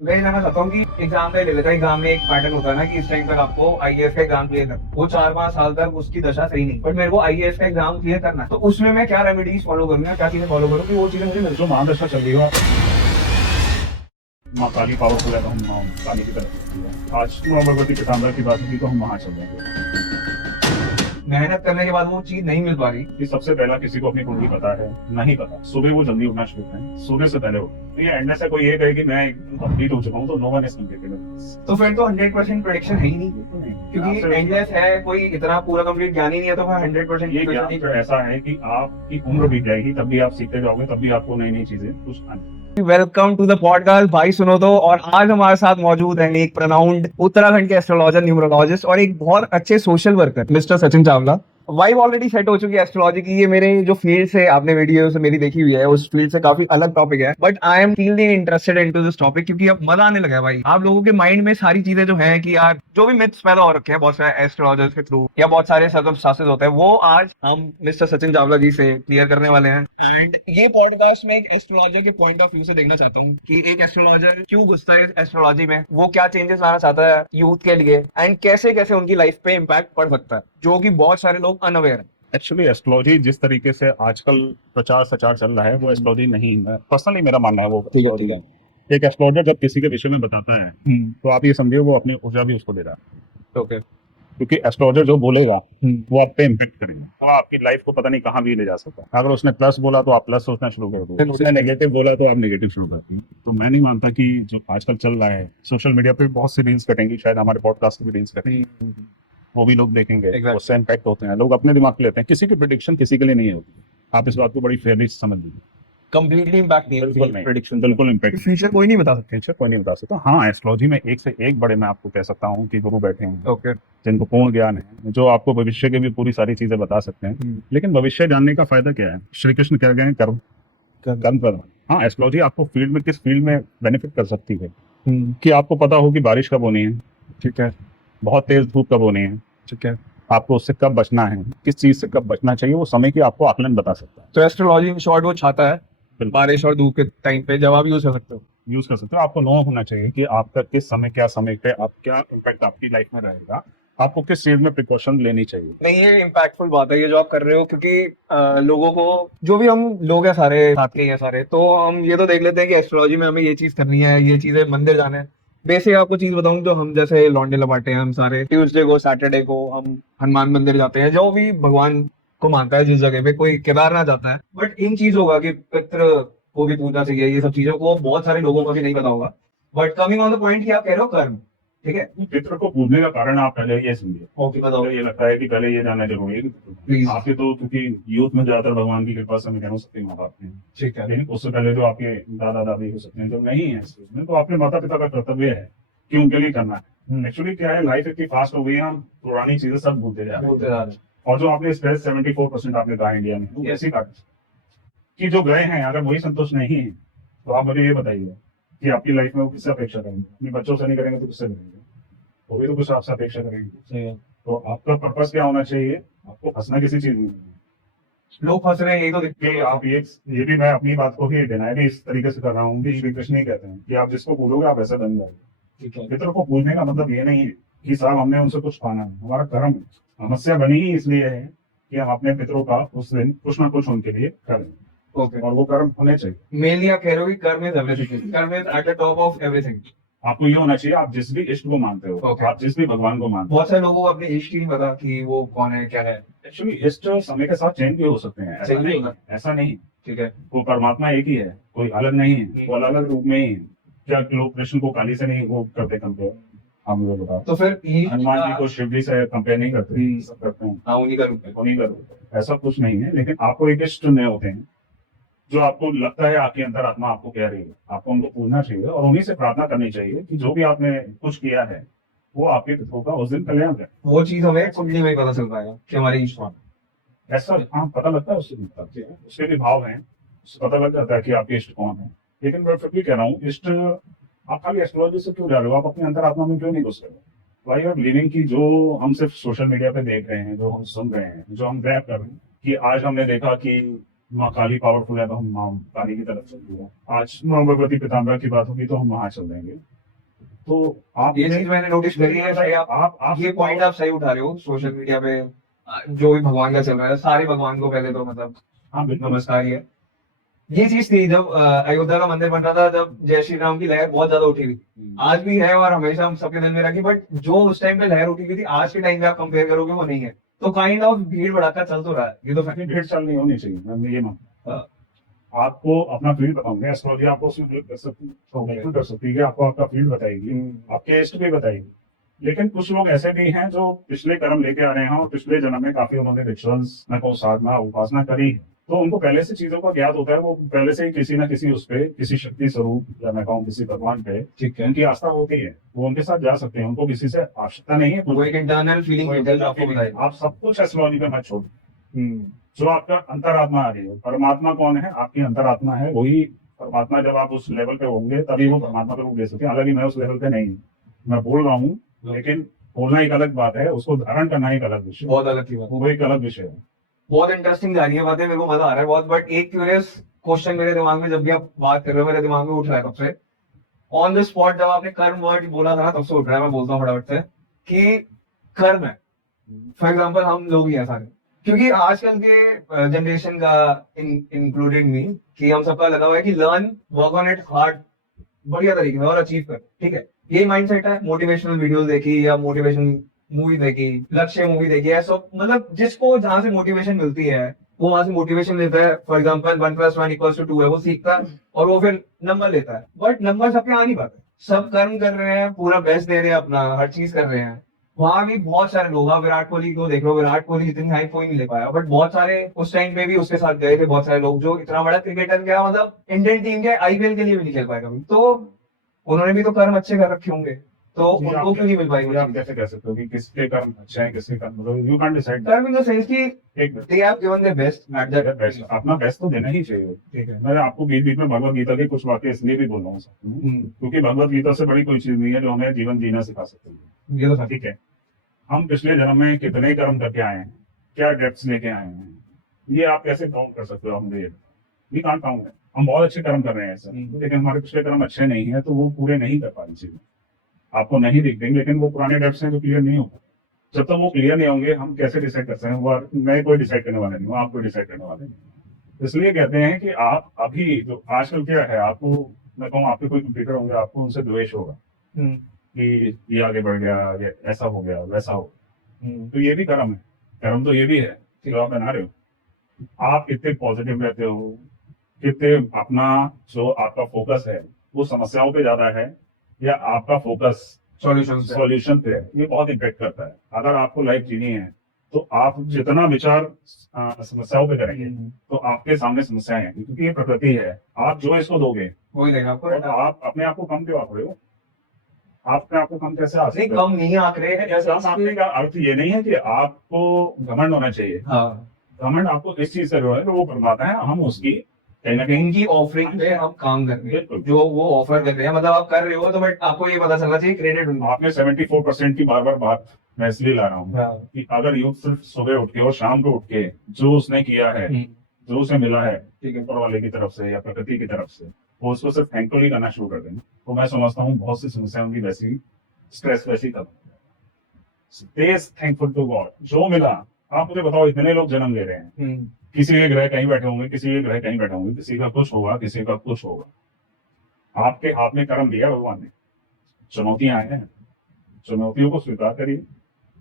मैं जानना चाहता हूँ कि एग्जाम का ले लेता है। एग्जाम में एक पैटर्न होता है ना कि इस टाइम तक आपको आईएएस का एग्जाम क्लियर करना है। वो 4-5 साल तक उसकी दशा सही नहीं, बट मेरे को आईएएस का एग्जाम क्लियर करना है, तो उसमें मैं क्या रेमेडीज फॉलो करूंगा, क्या चीजें फॉलो करूँ कि वो चीजें मुझे मिल जो महादशा चल रही हो, माँ काली पावरफुल है तो हम माँ काली की तरफ। आज माँ भगवती के सामने की बात होगी तो हम वहाँ चल जाएंगे। मेहनत करने के बाद वो चीज नहीं मिल पा रही। कि सबसे पहला किसी को अपनी कुंडली पता है नहीं पता, सुबह वो जल्दी उठना शुरू करें, सुबह से पहले उठ। तो ये एंड से कोई ये कहे कि मैं कंप्लीट हो चुका हूँ, तो नो वन इज कंप्लीटेड। तो फिर तो 100% प्रेडिक्शन है ही नहीं, क्योंकि एंडलेस है, कोई इतना पूरा कंप्लीट ज्ञान ही नहीं है, तो फिर 100% ये ज्ञान तो ऐसा है कि आपकी उम्र बीत जाएगी तब भी आप सीखते जाओगे, तब भी आपको नई नई चीजें कुछ आनी। वेलकम टू द पॉडकास्ट भाई सुनो तो। और आज हमारे साथ मौजूद हैं एक प्रोनाउंड उत्तराखंड के एस्ट्रोलॉजर, न्यूमरोलॉजिस्ट और एक बहुत अच्छे social worker mister Sachin Chawla. Vibe already set हो चुकी है एस्ट्रोलॉजी की। ये मेरे जो फील्ड से आपने वीडियो से मेरी देखी हुई है, उस फील्ड से काफी अलग टॉपिक है, but I am feeling interested into this topic, क्योंकि अब मजा आने लगा है भाई। आप लोगों के माइंड में सारी चीजें जो है कि यार जो भी मिथ्स पैदा हो रखे हैं बहुत सारे एस्ट्रोलॉजर्स के थ्रू या बहुत सारे सर्कमस्टांसेस होते हैं, वो आज हम मिस्टर सचिन चावला जी से क्लियर करने वाले हैं। एंड ये पॉडकास्ट में एक एस्ट्रोलॉजर के पॉइंट ऑफ व्यू से देखना चाहता हूँ कि एक एस्ट्रोलॉजर क्यों घुसता है एस्ट्रोलॉजी में, वो क्या चेंजेस लाना चाहता है यूथ के लिए, एंड कैसे कैसे उनकी लाइफ पे इम्पैक्ट पड़ सकता है, जो कि बहुत सारे लोग अनअवेयर हैं। एक्चुअली एस्ट्रोलॉजी जिस तरीके से आजकल प्रचार सचार चल रहा है वो एस्ट्रोलॉजी नहीं है। पर्सनली मेरा मानना है वो ठीक है, ठीक है। एक एस्ट्रोलॉजर जब किसी के विषय में बताता है तो आप ये समझिए वो अपनी ऊर्जा भी उसको दे रहा है। ओके। क्योंकि एस्ट्रोलॉजर जो बोलेगा वो आप पे इम्पेक्ट करेगा और आपकी लाइफ को पता नहीं कहाँ भी ले जा सकता है। अगर उसने प्लस बोला तो आप प्लस सोचना शुरू कर दो, उसने नेगेटिव बोला तो आप नेगेटिव शुरू करते हैं। तो मैं नहीं मानता कि जो आजकल चल रहा है सोशल मीडिया पे बहुत सी रील्स कटेंगी, शायद हमारे पॉडकास्ट भी रील्स कटेंगे, वो भी लोग देखेंगे, Exactly. उससे इम्पैक्ट होते हैं। लोग अपने दिमाग पे लेते हैं, किसी की प्रिडिक्शन किसी के लिए नहीं होती। आप इस बात को बड़ी फेयरली समझ लीजिए। कंप्लीटली इम्पैक्ट नहीं बिल्कुल नहीं, प्रेडिक्शन, बिल्कुल इम्पैक्ट। फ्यूचर कोई नहीं बता सकते। फ्यूचर कोई नहीं बता सकता। हाँ, एस्ट्रोलॉजी में एक से एक बड़े मैं आपको कह सकता हूँ कि गुरु बैठे हैं ओके। जिनको पूर्ण ज्ञान है, जो आपको भविष्य की भी पूरी सारी चीजें बता सकते हैं। लेकिन भविष्य जानने का फायदा क्या है? श्री कृष्ण कह गए कर्म कर्म कर्म। हाँ, एस्ट्रोलॉजी आपको फील्ड में किस फील्ड में बेनिफिट कर सकती है कि आपको पता हो कि बारिश कब होनी है, ठीक है, बहुत तेज धूप कब होनी है, ठीक है। आपको उससे कब बचना है, किस चीज से कब बचना चाहिए, वो समय की आपको आकलन बता सकता है। तो एस्ट्रोलॉजी इन शॉर्ट वो छाता है बिल्कुल। बारिश और धूप के टाइम पे जब आप यूज कर सकते हो। यूज कर सकते हो। आपको नो होना चाहिए कि आपका किस समय क्या समय पे आप क्या इम्पैक्ट आपकी लाइफ में रहेगा, आपको किस चीज में प्रिकॉशन लेनी चाहिए। नहीं, ये इम्पैक्टफुल बात है ये जो आप कर रहे हो, क्योंकि लोगों को, जो भी हम लोग हैं सारे साथ के हैं सारे, तो हम ये तो देख लेते हैं कि एस्ट्रोलॉजी में हमें ये चीज करनी है, ये चीजें मंदिर जाना है। बेसिक आपको चीज बताऊं तो हम जैसे लौंडे लपाटे हैं, हम सारे ट्यूसडे को सैटरडे को हम हनुमान मंदिर जाते हैं, जो भी भगवान को मानता है जिस जगह पे, कोई केदारनाथ जाता है। बट इन चीजों का कि पितृ को भी पूजना चाहिए, ये सब चीजों को बहुत सारे लोगों को भी नहीं पता होगा। But coming on the point कि आप कह रहे हो कर्म, ठीक है। पितृ को पूजने का कारण आप पहले ये समझिए। ओके, बताओ। मुझे ये लगता है कि पहले ये जानना जरूरी है कि आपके तो, क्योंकि यूथ में ज्यादातर भगवान की कृपा से मैं सकती माँ बाप हैं, ठीक है। लेकिन उससे पहले जो आपके दादा दादी हो सकते हैं जो नहीं है इस चीज में, तो आपके माता पिता का कर्तव्य है कि उनके लिए करना है। एक्चुअली क्या है, लाइफ इतनी फास्ट हो गई है, हम पुरानी चीजें सब भूलते जा रहे हैं। और जो आपने स्ट्रेस 74% आपने कहा इंडिया में, वो ऐसी बात कि जो गए हैं अगर वही संतुष्ट नहीं है तो आप मुझे ये बताइए कि आपकी लाइफ में वो किससे अपेक्षा करेंगे? अपने बच्चों से नहीं करेंगे तो किससे करेंगे? वो भी तो कुछ आपसे अपेक्षा करेंगे। तो आपका पर्पस क्या होना चाहिए? आपको फंसना किसी चीज में नहीं है। लोग फंस रहे हैं, यही तो कि आप ये भी मैं अपनी बात को ही डिनाई भी इस तरीके से कर रहा हूँ कि श्री कृष्ण ही कहते हैं कि आप जिसको बोलोगे आप ऐसा बन जाओगे। पितरों को पूजने का मतलब ये नहीं है कि साहब हमने उनसे कुछ पाना है, हमारा कर्म है। समस्या बनी ही इसलिए है कि हम अपने पितरों का उस दिन कुछ ना कुछ उनके लिए करें। ओके। और वो कर्म होने चाहिए। मेनली आप कह रहे हो कि कर्म इज एवरीथिंग, कर्म is at the top of everything. आपको ये होना चाहिए, आप जिस भी इष्ट को मानते हो, Okay. आप जिस भी भगवान को मानते हो। बहुत सारे लोगों को अपने इष्ट ही नहीं पता कि वो कौन है, क्या है। एक्चुअली इष्ट समय के साथ चेंज भी हो सकते हैं, ऐसा Change भी नहीं होगा। ऐसा नहीं। ठीक है। वो परमात्मा एक ही है, कोई अलग नहीं है, वो अलग अलग रूप में ही है। क्या लोग कृष्ण को काली से नहीं वो करते कंपेयर? हम लोग बताओ तो फिर हनुमान जी को शिव जी से कंपेयर नहीं करते, सब करते हैं। हाँ, उन्हीं का रूप है। उन्हीं का रूप है। ऐसा कुछ नहीं है, लेकिन आपको एक इष्ट चुनने होते हैं जो आपको लगता है आपकी अंतरात्मा आपको कह रही है, आपको उनको पूजना चाहिए और उन्हीं से प्रार्थना करनी चाहिए कि जो भी आपने कुछ किया है वो आपके पितरों का उस दिन कल्याण करे। वो चीज हमें कुंडली में ही पता चल पाएगा कि हमारी इष्ट कौन है। ऐसा हाँ पता लगता है, उससे मिलता है, उसके भी भाव हैं, उससे पता लग जाता है कि आपके इष्ट कौन है। लेकिन मैं फिर भी कह रहा हूँ, इष्ट आप खाली एस्ट्रोलॉजी से क्यों जा रहे हो? आप अपनी अंतरात्मा में क्यों नहीं घुस रहे हो? वाई आर लिविंग की जो हम सिर्फ सोशल मीडिया पे देख रहे हैं, जो हम सुन रहे हैं, जो हम रैप कर रहे हैं कि आज हमने देखा कि माँ काली पावरफुल है तो हम माँ काली की तरफ चलेंगे, आज माँ भगवती पीताम्बर की बात होगी तो हम वहां चल देंगे। तो आप ये चीज मैंने नोटिस करी है भाई, आप ये पॉइंट आप सही उठा रहे हो। सोशल मीडिया पे जो भी भगवान का चल रहा है, सारे भगवान को पहले तो मतलब हाँ बिल्कुल नमस्कार ही है। ये चीज थी जब अयोध्या का मंदिर बन रहा था, जब जय श्री राम की लहर बहुत ज्यादा उठी हुई थी। आज भी है और हमेशा हम सबके दिल में रखी, बट जो उस टाइम पे लहर उठी हुई थी आज के टाइम पे आप कंपेयर करोगे वो नहीं है। तो काइंड ऑफ भीड़ भड़ाका चल तो रहा है, ये तो fact भीड़ चाल नहीं होनी चाहिए, मैं ये मानता है। हूँ। आपको अपना फील्ड बताऊंगा, एस्ट्रोलॉजी आपको उसमें हेल्प कर सकती है, बिल्कुल कर सकती है, आपको आपका फील्ड बताएगी, आपके इष्ट भी बताएगी। लेकिन कुछ लोग ऐसे भी हैं जो पिछले कर्म लेके आ रहे हैं और पिछले जन्म में काफी उन्होंने रिचुअल्स न को साधना उपासना करी है, तो उनको पहले से चीजों का ज्ञात होता है, वो पहले से ही किसी ना किसी उस पे, किसी शक्ति स्वरूप या मैं कहूँ किसी भगवान पे, ठीक है, उनकी आस्था होती है, वो उनके साथ जा सकते हैं, उनको किसी से आवश्यकता नहीं है। वो एक इंटरनल फीलिंग होती है आपको बताइए। आप सब कुछ एस्ट्रोलॉजी पे मत छोड़िए। जो आपका अंतरात्मा आ रही है, परमात्मा कौन है, आपकी अंतरात्मा है, वही परमात्मा। जब आप उस लेवल पे होंगे तभी वो परमात्मा का रूप ले सकते हैं। हालांकि मैं उस लेवल पे नहीं हूँ, मैं बोल रहा हूँ, लेकिन बोलना एक अलग बात है, उसको धारण करना एक अलग विषय, बहुत अलग की बात, वो एक अलग विषय है। बहुत इंटरेस्टिंग जा रही है बातें, मेरे को मजा आ रहा है बहुत। बट एक क्यूरियस क्वेश्चन मेरे दिमाग में, जब भी आप बात कर रहे हो मेरे दिमाग में उठ रहा है तब से, ऑन द स्पॉट जब आपने कर्म वर्ड बोला था ना तब से उठ रहा है। मैं बोलता हूँ फटाफट से कि कर्म है, फॉर एग्जाम्पल हम लोग ही हैं सारे, क्योंकि आजकल के जनरेशन का इंक्लूडेड मी, कि हम सबका लगा हुआ है कि learn, work on it hard, बढ़िया तरीके से और अचीव कर। ठीक है, यही माइंडसेट है। मोटिवेशनल वीडियोस देखी या मोटिवेशन मूवी देखी, लक्ष्य मूवी देखी, ऐसा मतलब जिसको जहां से मोटिवेशन मिलती है वो वहां से मोटिवेशन लेता है। फॉर एग्जाम्पल 1+1=2 है, वो सीखता है और वो फिर नंबर लेता है। बट नंबर सबके आ नहीं पाते, सब कर्म कर रहे हैं, पूरा बेस्ट दे रहे हैं, अपना हर चीज कर रहे हैं। वहां भी बहुत सारे लोग, आप विराट कोहली को देख लो, विराट कोहली जितनी हाइप कोई नहीं ले पाया, बट बहुत सारे उस टाइम पे भी उसके साथ गए थे बहुत सारे लोग, जो इतना बड़ा क्रिकेटर गया, मतलब इंडियन टीम के आईपीएल के लिए भी नहीं खेल पाए कभी। तो उन्होंने भी तो कर्म अच्छे कर रखे होंगे, तो जी, उनको क्यों नहीं मिल पाई वो आप चीज? कैसे कह सकते हो कि किसके कर्म अच्छे हैं, किसके कर्म, मतलब यू कैन डिसाइड। कर्म इन द सेंस कि एक they have given their best at that best, अपना बेस्ट तो देना ही चाहिए। ठीक है। मैं आपको बीच बीच में भगवत गीता की कुछ बातें इसलिए भी बोल रहा हूँ, क्योंकि भगवत गीता से बड़ी कोई चीज नहीं है जो हमें जीवन जीना सिखा सकती है। ये तो ठीक है, हम पिछले जन्म में कितने कर्म करके आए हैं, क्या डेप्थ्स लेके आए हैं, ये आप कैसे काउंट कर सकते हो? हम वी कांट काउंट है। हम बहुत अच्छे कर्म कर रहे हैं सर, लेकिन हमारे पिछले कर्म अच्छे नहीं है, तो वो पूरे नहीं कर पा रही चीजें, आपको नहीं दिख देंगे, लेकिन वो पुराने डेप्थ्स हैं जो क्लियर नहीं होंगे। जब तक वो क्लियर नहीं होंगे हम कैसे डिसाइड कर सकते हैं? वो मैं कोई डिसाइड करने वाला नहीं हूँ, आप कोई डिसाइड करने वाले नहीं। इसलिए कहते हैं कि आप अभी जो आजकल क्या है, आपको मैं कहूँ आपके कोई कंप्यूटर होंगे, आपको उनसे द्वेष होगा कि ये आगे बढ़ गया, ये ऐसा हो गया, वैसा हो। तो ये भी कर्म है, कर्म तो ये भी है जो आप बना रहे हो। आप कितने पॉजिटिव रहते हो, कितने अपना जो आपका फोकस है वो समस्याओं पे ज्यादा है या आपका फोकस सॉल्यूशन पे है, ये बहुत इम्पेक्ट करता है। अगर आपको लाइफ जीनी है तो आप जितना विचार समस्याओं पे करेंगे तो आपके सामने समस्याएं हैं, क्योंकि ये प्रकृति है। आप जो इसको दोगे वही देगा आपको। और आप अपने आप को कम क्यों आंक रहे हो? आप अपने आप को कम कैसे आंक नहीं, सकते हो? कम नहीं आंक रहे हैं। कम आंकने का अर्थ ये नहीं है कि आपको घमंड होना चाहिए। हाँ, घमंड आपको इस चीज से है कि वो परमात्मा है, हम उसकी कहीं ना कहीं उनकी ऑफरिंग पे हम काम कर रहे हैं, बिल्कुल। जो वो ऑफर कर रहे हैं, मतलब आप कर रहे हो तो बट आपको ये पता चलना चाहिए क्रेडिट उनको। आपने 74% की बार बार बात मैं इसलिए ला रहा हूँ कि अगर यूथ सिर्फ सुबह उठ के और शाम को उठ के जो उसने किया है, जो उसे मिला है ठीक है, ऊपर वाले की तरफ से या प्रकृति की तरफ से, वो उसको सिर्फ थैंकफुली करना शुरू कर देंगे, तो मैं समझता हूँ बहुत सी समस्याएं उनकी वैसी स्ट्रेस वैसी खत्म। स्टे थैंकफुल टू गॉड, जो मिला। आप मुझे बताओ, इतने लोग जन्म ले रहे हैं, किसी के ग्रह कहीं बैठे होंगे, किसी के ग्रह कहीं बैठे होंगे, किसी का कुछ होगा, किसी का कुछ होगा। आपके हाथ में कर्म दिया भगवान ने, चुनौतियां आए हैं, चुनौतियों को स्वीकार करिए,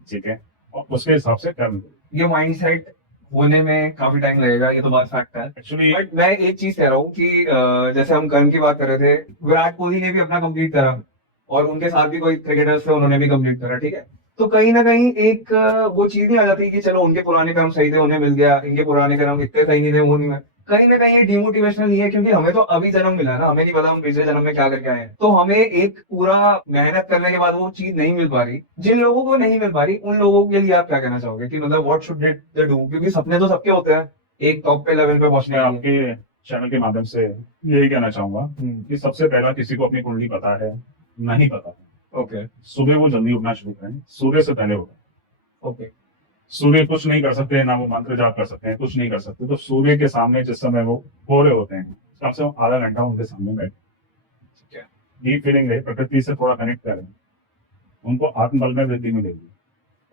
ठीक है, और उसके हिसाब से कर्म करिए। ये माइंडसेट होने में काफी टाइम लगेगा, ये तो बात फैक्ट है। एक्चुअली बट मैं एक चीज कह रहा हूँ कि जैसे हम कर्म की बात कर रहे थे, विराट कोहली ने भी अपना कंप्लीट करा और उनके साथ भी कोई क्रिकेटर्स थे, उन्होंने भी कंप्लीट करा, ठीक है। तो कहीं ना कहीं एक वो चीज नहीं आ जाती कि चलो उनके पुराने कर्म सही थे, उन्हें मिल गया, इनके पुराने कर्म इतने सही नहीं थे, वो नहीं। कहीं ना कहीं ये डिमोटिवेशनल नहीं है, क्योंकि हमें तो अभी जन्म मिला है ना, हमें नहीं पता हम पिछले जन्म में क्या करके आए हैं। तो हमें एक पूरा मेहनत करने के बाद वो चीज नहीं मिल पा रही। जिन लोगों को नहीं मिल पा रही उन लोगों के लिए आप क्या कहना चाहोगे कि मतलब व्हाट शुड दे डू? क्योंकि सपने तो सबके होते हैं एक टॉप पे लेवल पे पहुंचने मैं के लिए। आपके चैनल के माध्यम से यही कहना चाहूंगा कि सबसे पहला किसी को अपनी कुंडली पता है, नहीं पता, ओके सुबह वो जल्दी उठना शुरू करें, सूर्य से पहले उठें। ओके सूर्य कुछ नहीं कर सकते, ना वो मंत्र जाप कर सकते हैं, कुछ नहीं कर सकते। तो सूर्य के सामने जिस समय वो हो रहे होते हैं, कम से कम आधा घंटा उनके सामने बैठे, डीप फीलिंग रहे, प्रकृति से थोड़ा कनेक्ट करें, उनको आत्मबल में वृद्धि मिलेगी।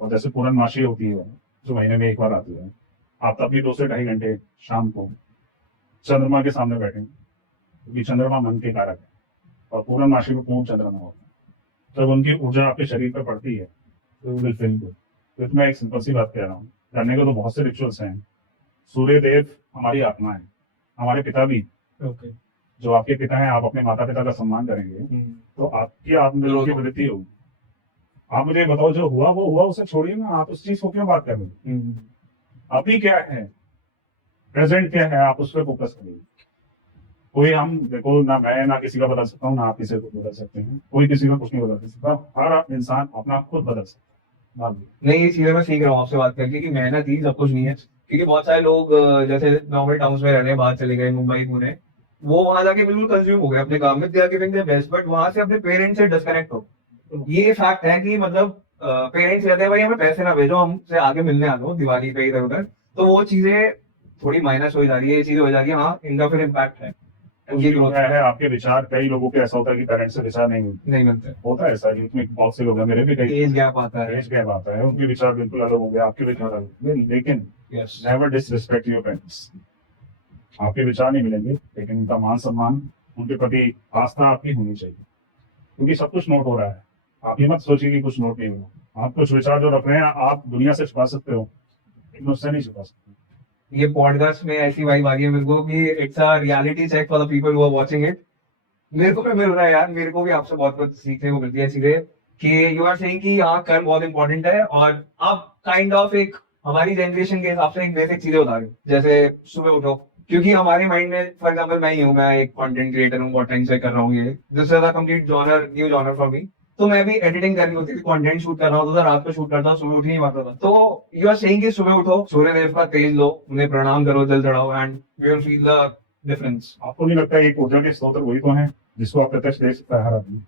और जैसे पूर्णमासी होती है जो महीने में एक बार आती है, आप तब भी 2 से ढाई घंटे शाम को चंद्रमा के सामने बैठेंगे, क्योंकि चंद्रमा मन के कारक है और पूर्णमासी को पूर्ण चंद्रमा होता है। जब उनकी ऊर्जा आपके शरीर पर पड़ती है तो विल फील गुड। तो मैं एक सिंपल सी बात कह रहा हूँ, करने को तो बहुत से रिचुअल्स हैं। सूर्य देव हमारी आत्मा है, हमारे पिता भी। ओके। जो आपके पिता हैं, आप अपने माता पिता का सम्मान करेंगे तो आपकी आत्मबल की वृद्धि होगी। आप मुझे बताओ, जो हुआ वो हुआ, उसे छोड़िए ना, आप उस चीज को क्यों बात कर रहे हैं? अभी क्या है, प्रेजेंट क्या है, आप उस पर फोकस करिए। कोई हम देखो ना, मैं ना किसी का बदल सकता हूँ, ना आप किसी को बदल सकते हैं, कोई किसी का कुछ नहीं बदल सकता। हर इंसान अपना खुद बदल सकता है। नहीं, ये चीजें मैं सीख रहा हूँ आपसे बात करके कि मेहनत ही सब कुछ नहीं है। क्योंकि बहुत सारे लोग जैसे नॉर्मल टाउन्स में रहने बाहर चले गए, मुंबई पुणे, वो वहां जाके बिल्कुल कंज्यूम हो गए अपने काम में, they are giving their best, but वहां से अपने पेरेंट्स से डिस्कनेक्ट हो। ये फैक्ट है कि मतलब पेरेंट्स कहते हैं भाई हमें पैसे ना भेजो, हमसे आगे मिलने आ जाओ दिवाली पे इधर उधर, तो वो चीजें थोड़ी माइनस हो जा रही है, ये चीजें हो जा रही है। हाँ, इनका फिर इम्पैक्ट है उनकी ग्रोथ क्या है, आपके विचार, कई लोगों के ऐसा होता है कि पेरेंट्स से विचार नहीं मिलते, नहीं मिलते, होता है ऐसा। यूथ में बहुत से लोग हैं, मेरे भी कई एज गैप आता है। एज गैप आता है, उनके विचार बिल्कुल अलग होंगे, आपके विचार अलग होंगे। लेकिन yes, never disrespect your parents. आपके विचार नहीं मिलेंगे, लेकिन उनका मान सम्मान, उनके प्रति आस्था आपकी होनी चाहिए, क्योंकि सब कुछ नोट हो रहा है। आप ये मत सोचिए कि कुछ नोट नहीं हुआ। आप कुछ विचार जो रख रहे हैं, आप दुनिया से छुपा सकते हो, लेकिन उससे नहीं छुपा सकते। ये पॉडकास्ट में ऐसी वाइब आ गई है मेरे को कि it's a reality check for the people who are watching it. मेरे को भी मिल रहा है यार, मेरे को भी आपसे बहुत कुछ सीखने को मिलती है चीजें, कि यू आर सेइंग कि हाँ, कर्म बहुत इंपॉर्टेंट है, और आप काइंड ऑफ एक हमारी जनरेशन के हिसाब से एक बेसिक चीजें बता रहे हो, जैसे सुबह उठो। क्योंकि हमारे माइंड में, फॉर एग्जाम्पल मैं ही हूँ, मैं एक कंटेंट क्रिएटर हूँ, बहुत टाइम से कर रहा हूँ ये, this is a complete genre, new genre for me. तो मैं भी एडिटिंग करनी होती थी, कंटेंट शूट कर रहा होता था, रात को शूट करता था, सुबह उठ ही नहीं पाता था। तो यू आर सेइंग कि सुबह उठो, सूर्य देव का तेज लो, उन्हें प्रणाम करो, जल चढ़ाओ, and you will feel the difference. आपको नहीं लगता एक ऊर्जा के स्रोत वही तो है जिसको आप प्रत्यक्ष देख सकता है हर आदमी?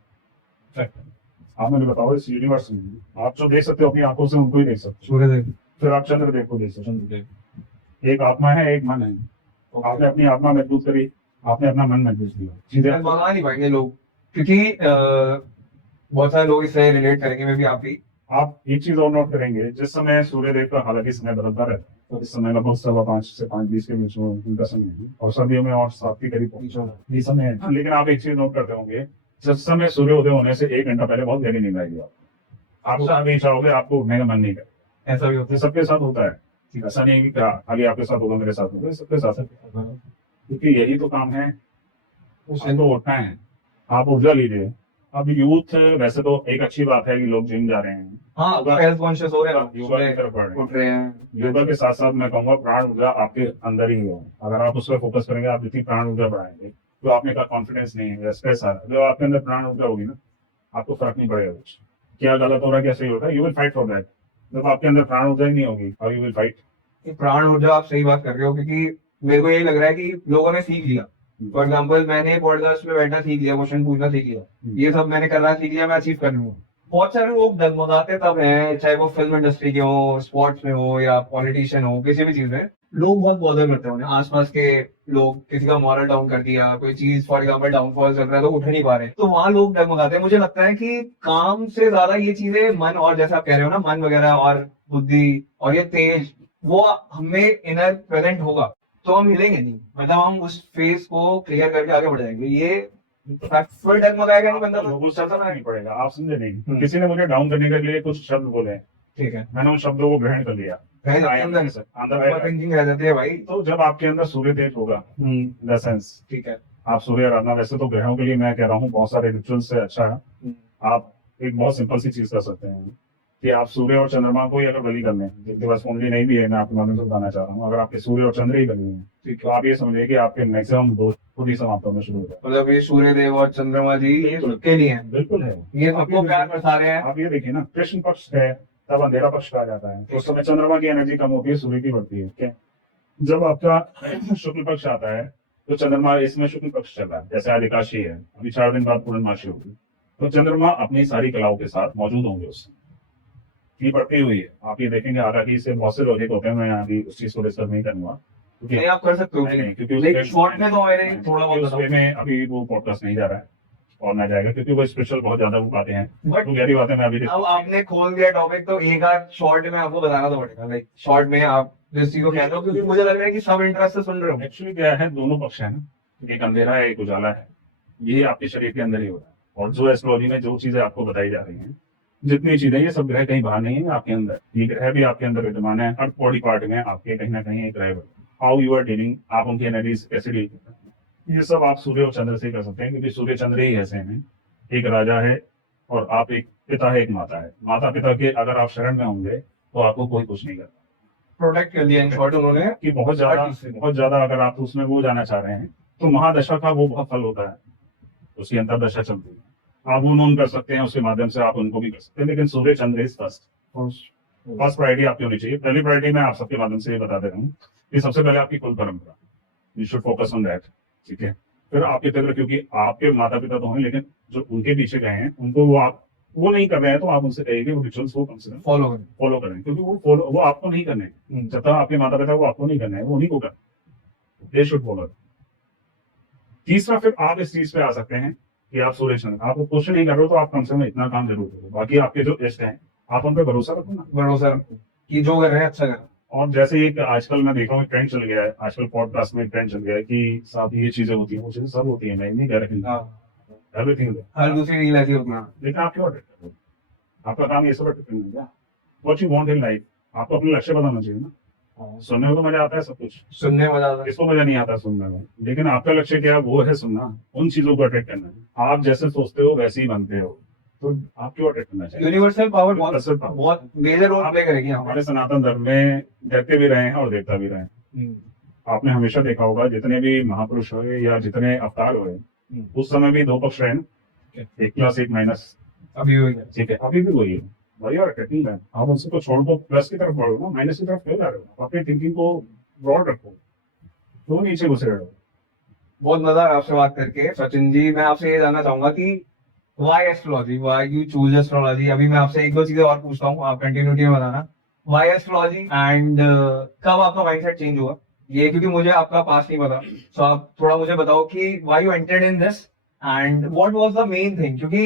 आप मुझे बताओ, इस यूनिवर्स में आप जो देख सकते हो अपनी आंखों से, उनको ही देख सकते सूर्य देव, हो। फिर आप चंद्रदेव को देख सकते हो। एक आत्मा है, एक मन है। आपने अपनी आत्मा महसूस करी, आपने अपना मन महसूस किया, चीजें मंगा नहीं पाएंगे लोग, क्योंकि बहुत सारे लोग इससे रिलेट करेंगे, मे भी आप भी। आप एक चीज और नोट करेंगे, जिस समय सूर्यदेव का हालांकि समय बदलता रहता है, तो इस समय लगभग 5:15 से 5:20 के बीच में उनका समय है, और सर्दियों में और 7 के करीब पहुंचा ये समय है। लेकिन आप एक चीज नोट करते होंगे, जिस समय सूर्योदय होने से 1 घंटा पहले बहुत गहरी नींद आएगी, आप नहीं चाहोगे, आपको उठने का मन नहीं करेगा। ऐसा भी होता ये सबके साथ होता है, ऐसा नहीं है कि खाली आपके साथ होगा, मेरे साथ होगा, सबके साथ है। है। क्योंकि यही तो काम है, उसको उठना है। आप ऊर्जा लीजिए। अब यूथ, वैसे तो एक अच्छी बात है कि लोग जिम जा रहे हैं, हाँ, हेल्थ कॉन्शियस हो रहे हैं, योगा की तरफ बढ़ रहे हैं। उठ रहे हैं। योगा के साथ साथ मैं कहूंगा प्राण ऊर्जा आपके अंदर ही हो। अगर आप उस पर फोकस करेंगे, आप जितनी प्राण ऊर्जा बढ़ाएंगे, जो आपने कहा कॉन्फिडेंस नहीं है, स्ट्रेस आ रहा है, जो आपके अंदर प्राण ऊर्जा होगी ना, आपको फर्क नहीं पड़ेगा कुछ, क्या गलत हो रहा है, क्या सही हो रहा है, you will fight for that. जब आपके अंदर प्राण ऊर्जा ही नहीं होगी, और यू विल फाइट। प्राण ऊर्जा, आप सही बात कर रहे हो, क्योंकि मेरे को यही लग रहा है कि लोगों ने सीख लिया। फॉर एग्जाम्पल, मैंने पॉडकास्ट में बैठना सीख लिया, क्वेश्चन पूछना सीख लिया, ये सब मैंने करना सीख लिया, मैं अचीव कर लूंगा। बहुत सारे लोग डगमगाते तब हैं, चाहे वो फिल्म इंडस्ट्री के हो, स्पोर्ट्स में हो, या पॉलिटिशियन हो, किसी भी चीज में लोग बहुत बॉदर करते हैं। आसपास के लोग, किसी का मॉरल डाउन कर दिया, कोई चीज फॉर एग्जाम्पल डाउनफॉल चल रहा है तो उठ नहीं पा रहे, तो वहां लोग डगमगाते हैं। मुझे लगता है कि काम से ज्यादा ये चीजें मन, और जैसा आप कह रहे हो ना, मन वगैरह और बुद्धि और ये तेज, वो हमें इनर प्रेजेंट होगा तो हम हिलेंगे नहीं, मतलब हम उस फेज को क्लियर करके आगे बढ़ जाएंगे। ये फुल डगमगाएगा नहीं बंदा, लोगों से चलता नहीं पड़ेगा। आप समझे नहीं, किसी ने मुझे डाउन करने के लिए कुछ शब्द बोले, ठीक है, मैंने उन शब्दों को ग्रहण कर लिया, अंदर थिंकिंग रह जाती है भाई। तो जब आपके अंदर सूर्य तेज होगा, इन द सेंस, ठीक है, आप सूर्य आराधना, वैसे तो ग्रहों के लिए मैं कह रहा हूँ बहुत सारे रिचुअल से अच्छा है, आप एक बहुत सिंपल सी चीज कर सकते हैं कि आप सूर्य और चंद्रमा को ही अगर बलि कर लें, जिनके पास कुंडली नहीं भी है, मैं आपके माध्यम से बताना चाह रहा हूँ, अगर आपके सूर्य और चंद्र ही बलि हैं, तो आप ये समझिए कि आपके मैक्सिमम दोष खुद ही समाप्त होने शुरू हो जाए। मतलब ये सूर्य देव और चंद्रमा जी ये सबके लिए है, बिल्कुल है, ये सबको प्यार बरसा रहे हैं। आप ये देखिए ना, कृष्ण पक्ष है तब अंधेरा पक्ष कहा जाता है, तो उस समय चंद्रमा की एनर्जी कम होती है, सूर्य की बढ़ती है। क्या जब आपका शुक्ल पक्ष आता है, तो चंद्रमा, इसमें शुक्ल पक्ष चल रहा है, जैसे आज एकादशी है, अभी 4 दिन बाद पूर्णमासी होगी, तो चंद्रमा अपनी सारी कलाओं के साथ मौजूद होंगे उस समय। फी बढ़ती हुई है। आप ये देखेंगे हालांकि इससे बहुत से लॉजिक होते हैं, मैं अभी उस चीज को डिस्कस नहीं करूंगा क्योंकि नहीं आप कर सकते हो, नहीं, क्योंकि लेकिन शॉर्ट में तो मैंने थोड़ा बहुत उस वे बताऊं। में अभी वो पॉडकास्ट नहीं जा रहा है और ना जाएगा क्योंकि वो स्पेशल बहुत ज्यादा वो बातें हैं। बट तो गहरी बातें मैं अभी अब आपने खोल दिया टॉपिक तो एक आध शॉर्ट में आपको बताना तो पड़ेगा, लाइक शॉर्ट में आप जिस चीज को कहते हो, क्योंकि मुझे लग रहा है कि सब इंटरेस्ट से सुन रहे हो। एक्चुअली क्या है, दोनों पक्ष है ना, एक अंधेरा है एक उजाला है, ये आपके शरीर के अंदर ही हो रहा है। और जो एस्ट्रोलॉजी में जो चीजें आपको बताई जा रही हैं, जितनी चीजें, ये सब ग्रह कहीं बाहर नहीं है, आपके अंदर ये ग्रह भी आपके अंदर विद्यमान है। हर बॉडी पार्ट में आपके कहीं ना कहीं एक ग्रह, हाउ यू आर डीलिंग, आप उनकी एनर्जी कैसे डील करते हैं, ये सब आप सूर्य और चंद्र से कर सकते हैं क्योंकि सूर्य चंद्र ही ऐसे हैं, एक राजा है और आप एक पिता है एक माता है। माता पिता के अगर आप शरण में होंगे तो आपको कोई कुछ नहीं करता। प्रोटेक्ट कर दिया इन शॉर्ट उन्होंने। कि बहुत ज्यादा अगर आप उसमें वो जाना चाह रहे हैं तो महादशा का वो बहुत फल होता है, उसकी अंतरदशा चलती है, आप वो नोन कर सकते हैं, उसके माध्यम से आप उनको भी कर सकते हैं। लेकिन Surya Chandra is first priority आपकी होनी चाहिए। पहली प्रायोरिटी मैं आप सबके माध्यम से ये बता दे रहा हूँ कि सबसे पहले आपकी कुल परंपरा, you should focus on that, ठीक है। फिर आपके तरह, क्योंकि आपके माता पिता तो हैं लेकिन जो उनके पीछे गए हैं उनको वो आप वो नहीं कर रहे हैं तो आप उनसे कहिए वो रिचुअल्स को कम से कम फॉलो करें, क्योंकि वो आपको नहीं करने हैं। जब तक आपके माता पिता वो आपको नहीं करने हैं, वो उन्हीं को करना, दे शुड फॉलो। तीसरा, फिर आप इस चीज पे आ सकते हैं कि आप सूर्य चंद्र, आप क्वेश्चन नहीं कर रहे हो तो आप कम से कम इतना काम जरूर करो। बाकी आपके जो इष्ट हैं आप उन पर भरोसा रखो ना, भरोसा रखो कि जो कर रहे हैं अच्छा कर। और जैसे एक आजकल मैं देख रहा हूँ ट्रेंड चल गया है, आजकल पॉडकास्ट में ट्रेंड चल गया है कि साथ ये चीजें होती हैं, वो चीजें सब होती है, मैं नहीं कह रहा एवरीथिंग, हर दूसरी रील ऐसी होती है। लेकिन आप क्यों अटैक करो? आपका काम ये सब अटैक करना है क्या? What you want in life, आपको अपने लक्ष्य बताना चाहिए ना। सुनने में तो मजा आता है सब कुछ, सुनने में मजा आता है, किसको मजा नहीं आता सुनने में, लेकिन आपका लक्ष्य क्या है, वो है सुनना, उन चीजों को अटैक करना है। आप जैसे सोचते हो वैसे ही बनते हो, तो आप क्यों अटैक करना चाहिए? Universal power Universal power। बहुत मेजर रोल प्ले करेगी हमारे सनातन धर्म में देखते भी रहे हैं और देखता भी रहे हैं। आपने हमेशा देखा होगा जितने भी महापुरुष हुए या जितने अवतार हुए, उस समय भी दो पक्ष रहे ना, एक प्लस एक माइनस, अभी वही है। ठीक है, अभी भी वही है। भाई और अटैकिंग है, आप उनसे को छोड़ दो, प्लस की तरफ बढ़ो ना, माइनस की तरफ क्यों जा रहे हो? अपनी थिंकिंग को ब्रॉड रखो, क्यों नीचे घुसे रहे हो? बहुत मजा आया आपसे बात करके सचिन जी। मैं आपसे ये जानना चाहूंगा कि why astrology, why you choose astrology. अभी मैं आपसे एक दो चीजें और पूछता हूँ, आप कंटिन्यूटी में बताना। वाई एस्ट्रोलॉजी एंड कब आपका माइंडसेट चेंज हुआ, ये क्योंकि मुझे आपका पास नहीं पता, सो आप थोड़ा मुझे बताओ कि why you entered in this and what was the main thing. क्योंकि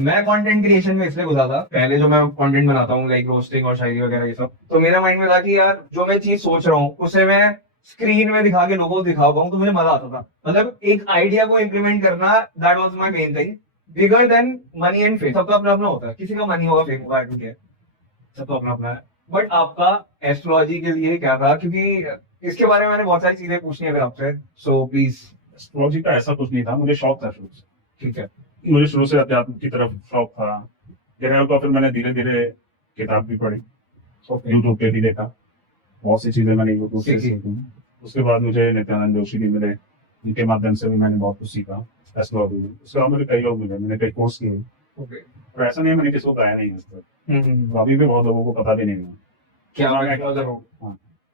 मैं कंटेंट क्रिएशन में इसलिए घुसा था, पहले जो मैं कंटेंट बनाता हूँ लाइक रोस्टिंग और शायरी वगैरह ये सब, तो मेरे माइंड में था कि यार जो मैं चीज सोच रहा हूँ उसे मैं स्क्रीन में दिखा के लोगों को दिखा पाऊँ तो मुझे मजा आता था। मतलब एक आइडिया को इम्प्लीमेंट करना, that was my main thing, bigger than money and fame. सबका अपना अपना होता है, किसी का मनी होगा फेम होगा, ठीक है, सबका अपना अपना है। बट आपका एस्ट्रोलॉजी के लिए क्या था, क्योंकि इसके बारे में मैंने बहुत सारी चीजें पूछनी है फिर आपसे, सो प्लीज। एस्ट्रोलॉजी का ऐसा कुछ नहीं था, मुझे शौक था शुरू से, ठीक है। मुझे शुरू से अध्यात्म की तरफ शौक था। ग्रहों का फिर मैंने धीरे धीरे किताब भी पढ़ी, यूट्यूब पे भी देखा, बहुत सी चीजें मैंने यूट्यूब से सीखी। उसके बाद मुझे नित्यानंद जोशी भी मिले, उनके माध्यम से भी मैंने बहुत कुछ सीखा एस्ट्रोलॉजी में। उसके बाद मुझे कई लोग मिले, मैंने कई कोर्स किए, और ऐसा नहीं है मैंने किसी को बताया नहीं है तो अभी भी बहुत लोगों को पता भी नहीं है क्या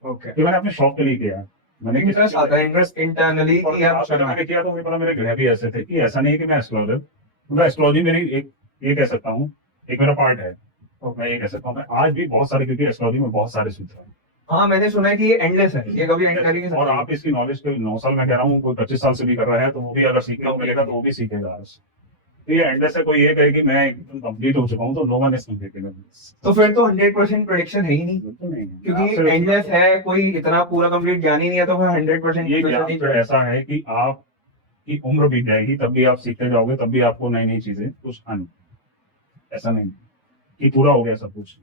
कि मैंने अपने शौक के लिए किया। मैंने इंटरेस्ट आता है, इंटरेस्ट इंटरनली मैंने किया, तो मुझे पता मेरे ग्रह भी ऐसे थे कि ऐसा नहीं है कि मैं एस्ट्रोलॉजर, मतलब एस्ट्रोलॉजी मेरी एक, ये कह सकता हूँ एक मेरा पार्ट है, तो मैं ये कह सकता हूँ। मैं आज भी बहुत सारे, क्योंकि एस्ट्रोलॉजी में बहुत सारे सूत्र हैं। हाँ मैंने सुना है कि ये एंडलेस है, ये कभी एंड कर ही नहीं और सकता। आप इसकी नॉलेज को 9 साल में कह रहा हूँ, कोई 25 साल से भी कर रहा है तो वो भी अगर सीखने को मिलेगा तो वो भी सीखेगा। तो ये एंडलेस है, कोई ये कहे कि मैं एकदम कंप्लीट हो चुका हूँ तो नो वन इज कंप्लीट। तो फिर तो 100% प्रेडिक्शन है ही नहीं, बिल्कुल नहीं है, क्योंकि एंडलेस है, कोई इतना पूरा कंप्लीट ज्ञान ही नहीं है, तो फिर 100% ये ज्ञान तो ऐसा है कि आपकी उम्र बीत जाएगी तब भी आप सीखते जाओगे, तब भी आपको नई नई चीजें कुछ आनी। ऐसा नहीं कि पूरा हो गया सब कुछ,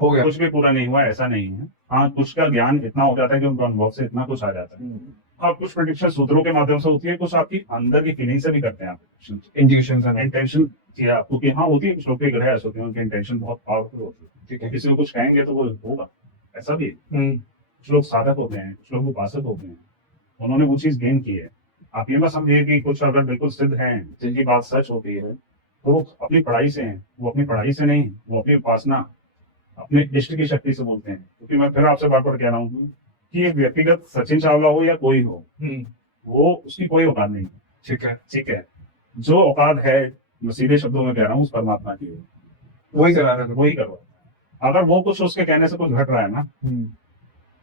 हो गया, कुछ भी पूरा नहीं हुआ, ऐसा नहीं है। हाँ, कुछ का ज्ञान इतना हो जाता है कि उनका अनुभव से इतना कुछ आ जाता है। और कुछ प्रेडिक्शन सूत्रों के माध्यम से होती है, कुछ आपकी अंदर की फीलिंग से भी करते हैं आप, इंट्यूशन इंटेंशन किया क्योंकि हाँ होती है, कुछ लोग के ग्रह ऐसे होते हैं उनकी इंटेंशन बहुत पावरफुल होती है, ठीक है, किसी को कुछ कहेंगे तो वो होगा, ऐसा भी है। कुछ लोग साधक होते हैं, कुछ लोग उपासक होते हैं, उन्होंने वो चीज गेन की है। आप ये मत समझिए कि कुछ अगर बिल्कुल सिद्ध हैं जिनकी बात सच होती है तो वो अपनी पढ़ाई से हैं, वो अपनी पढ़ाई से नहीं, वो अपनी उपासना अपने इष्ट की शक्ति से बोलते हैं। क्योंकि मैं फिर आपसे बार बार कह रहा हूँ कि एक व्यक्तिगत सचिन चावला हो या कोई हो, वो उसकी कोई औकात नहीं, ठीक है, ठीक है। जो औकात है, मैं सीधे शब्दों में कह रहा हूँ, उस परमात्मा की है, वही करा रहा है, वही करवा। अगर वो कुछ उसके कहने से कुछ घट रहा है ना,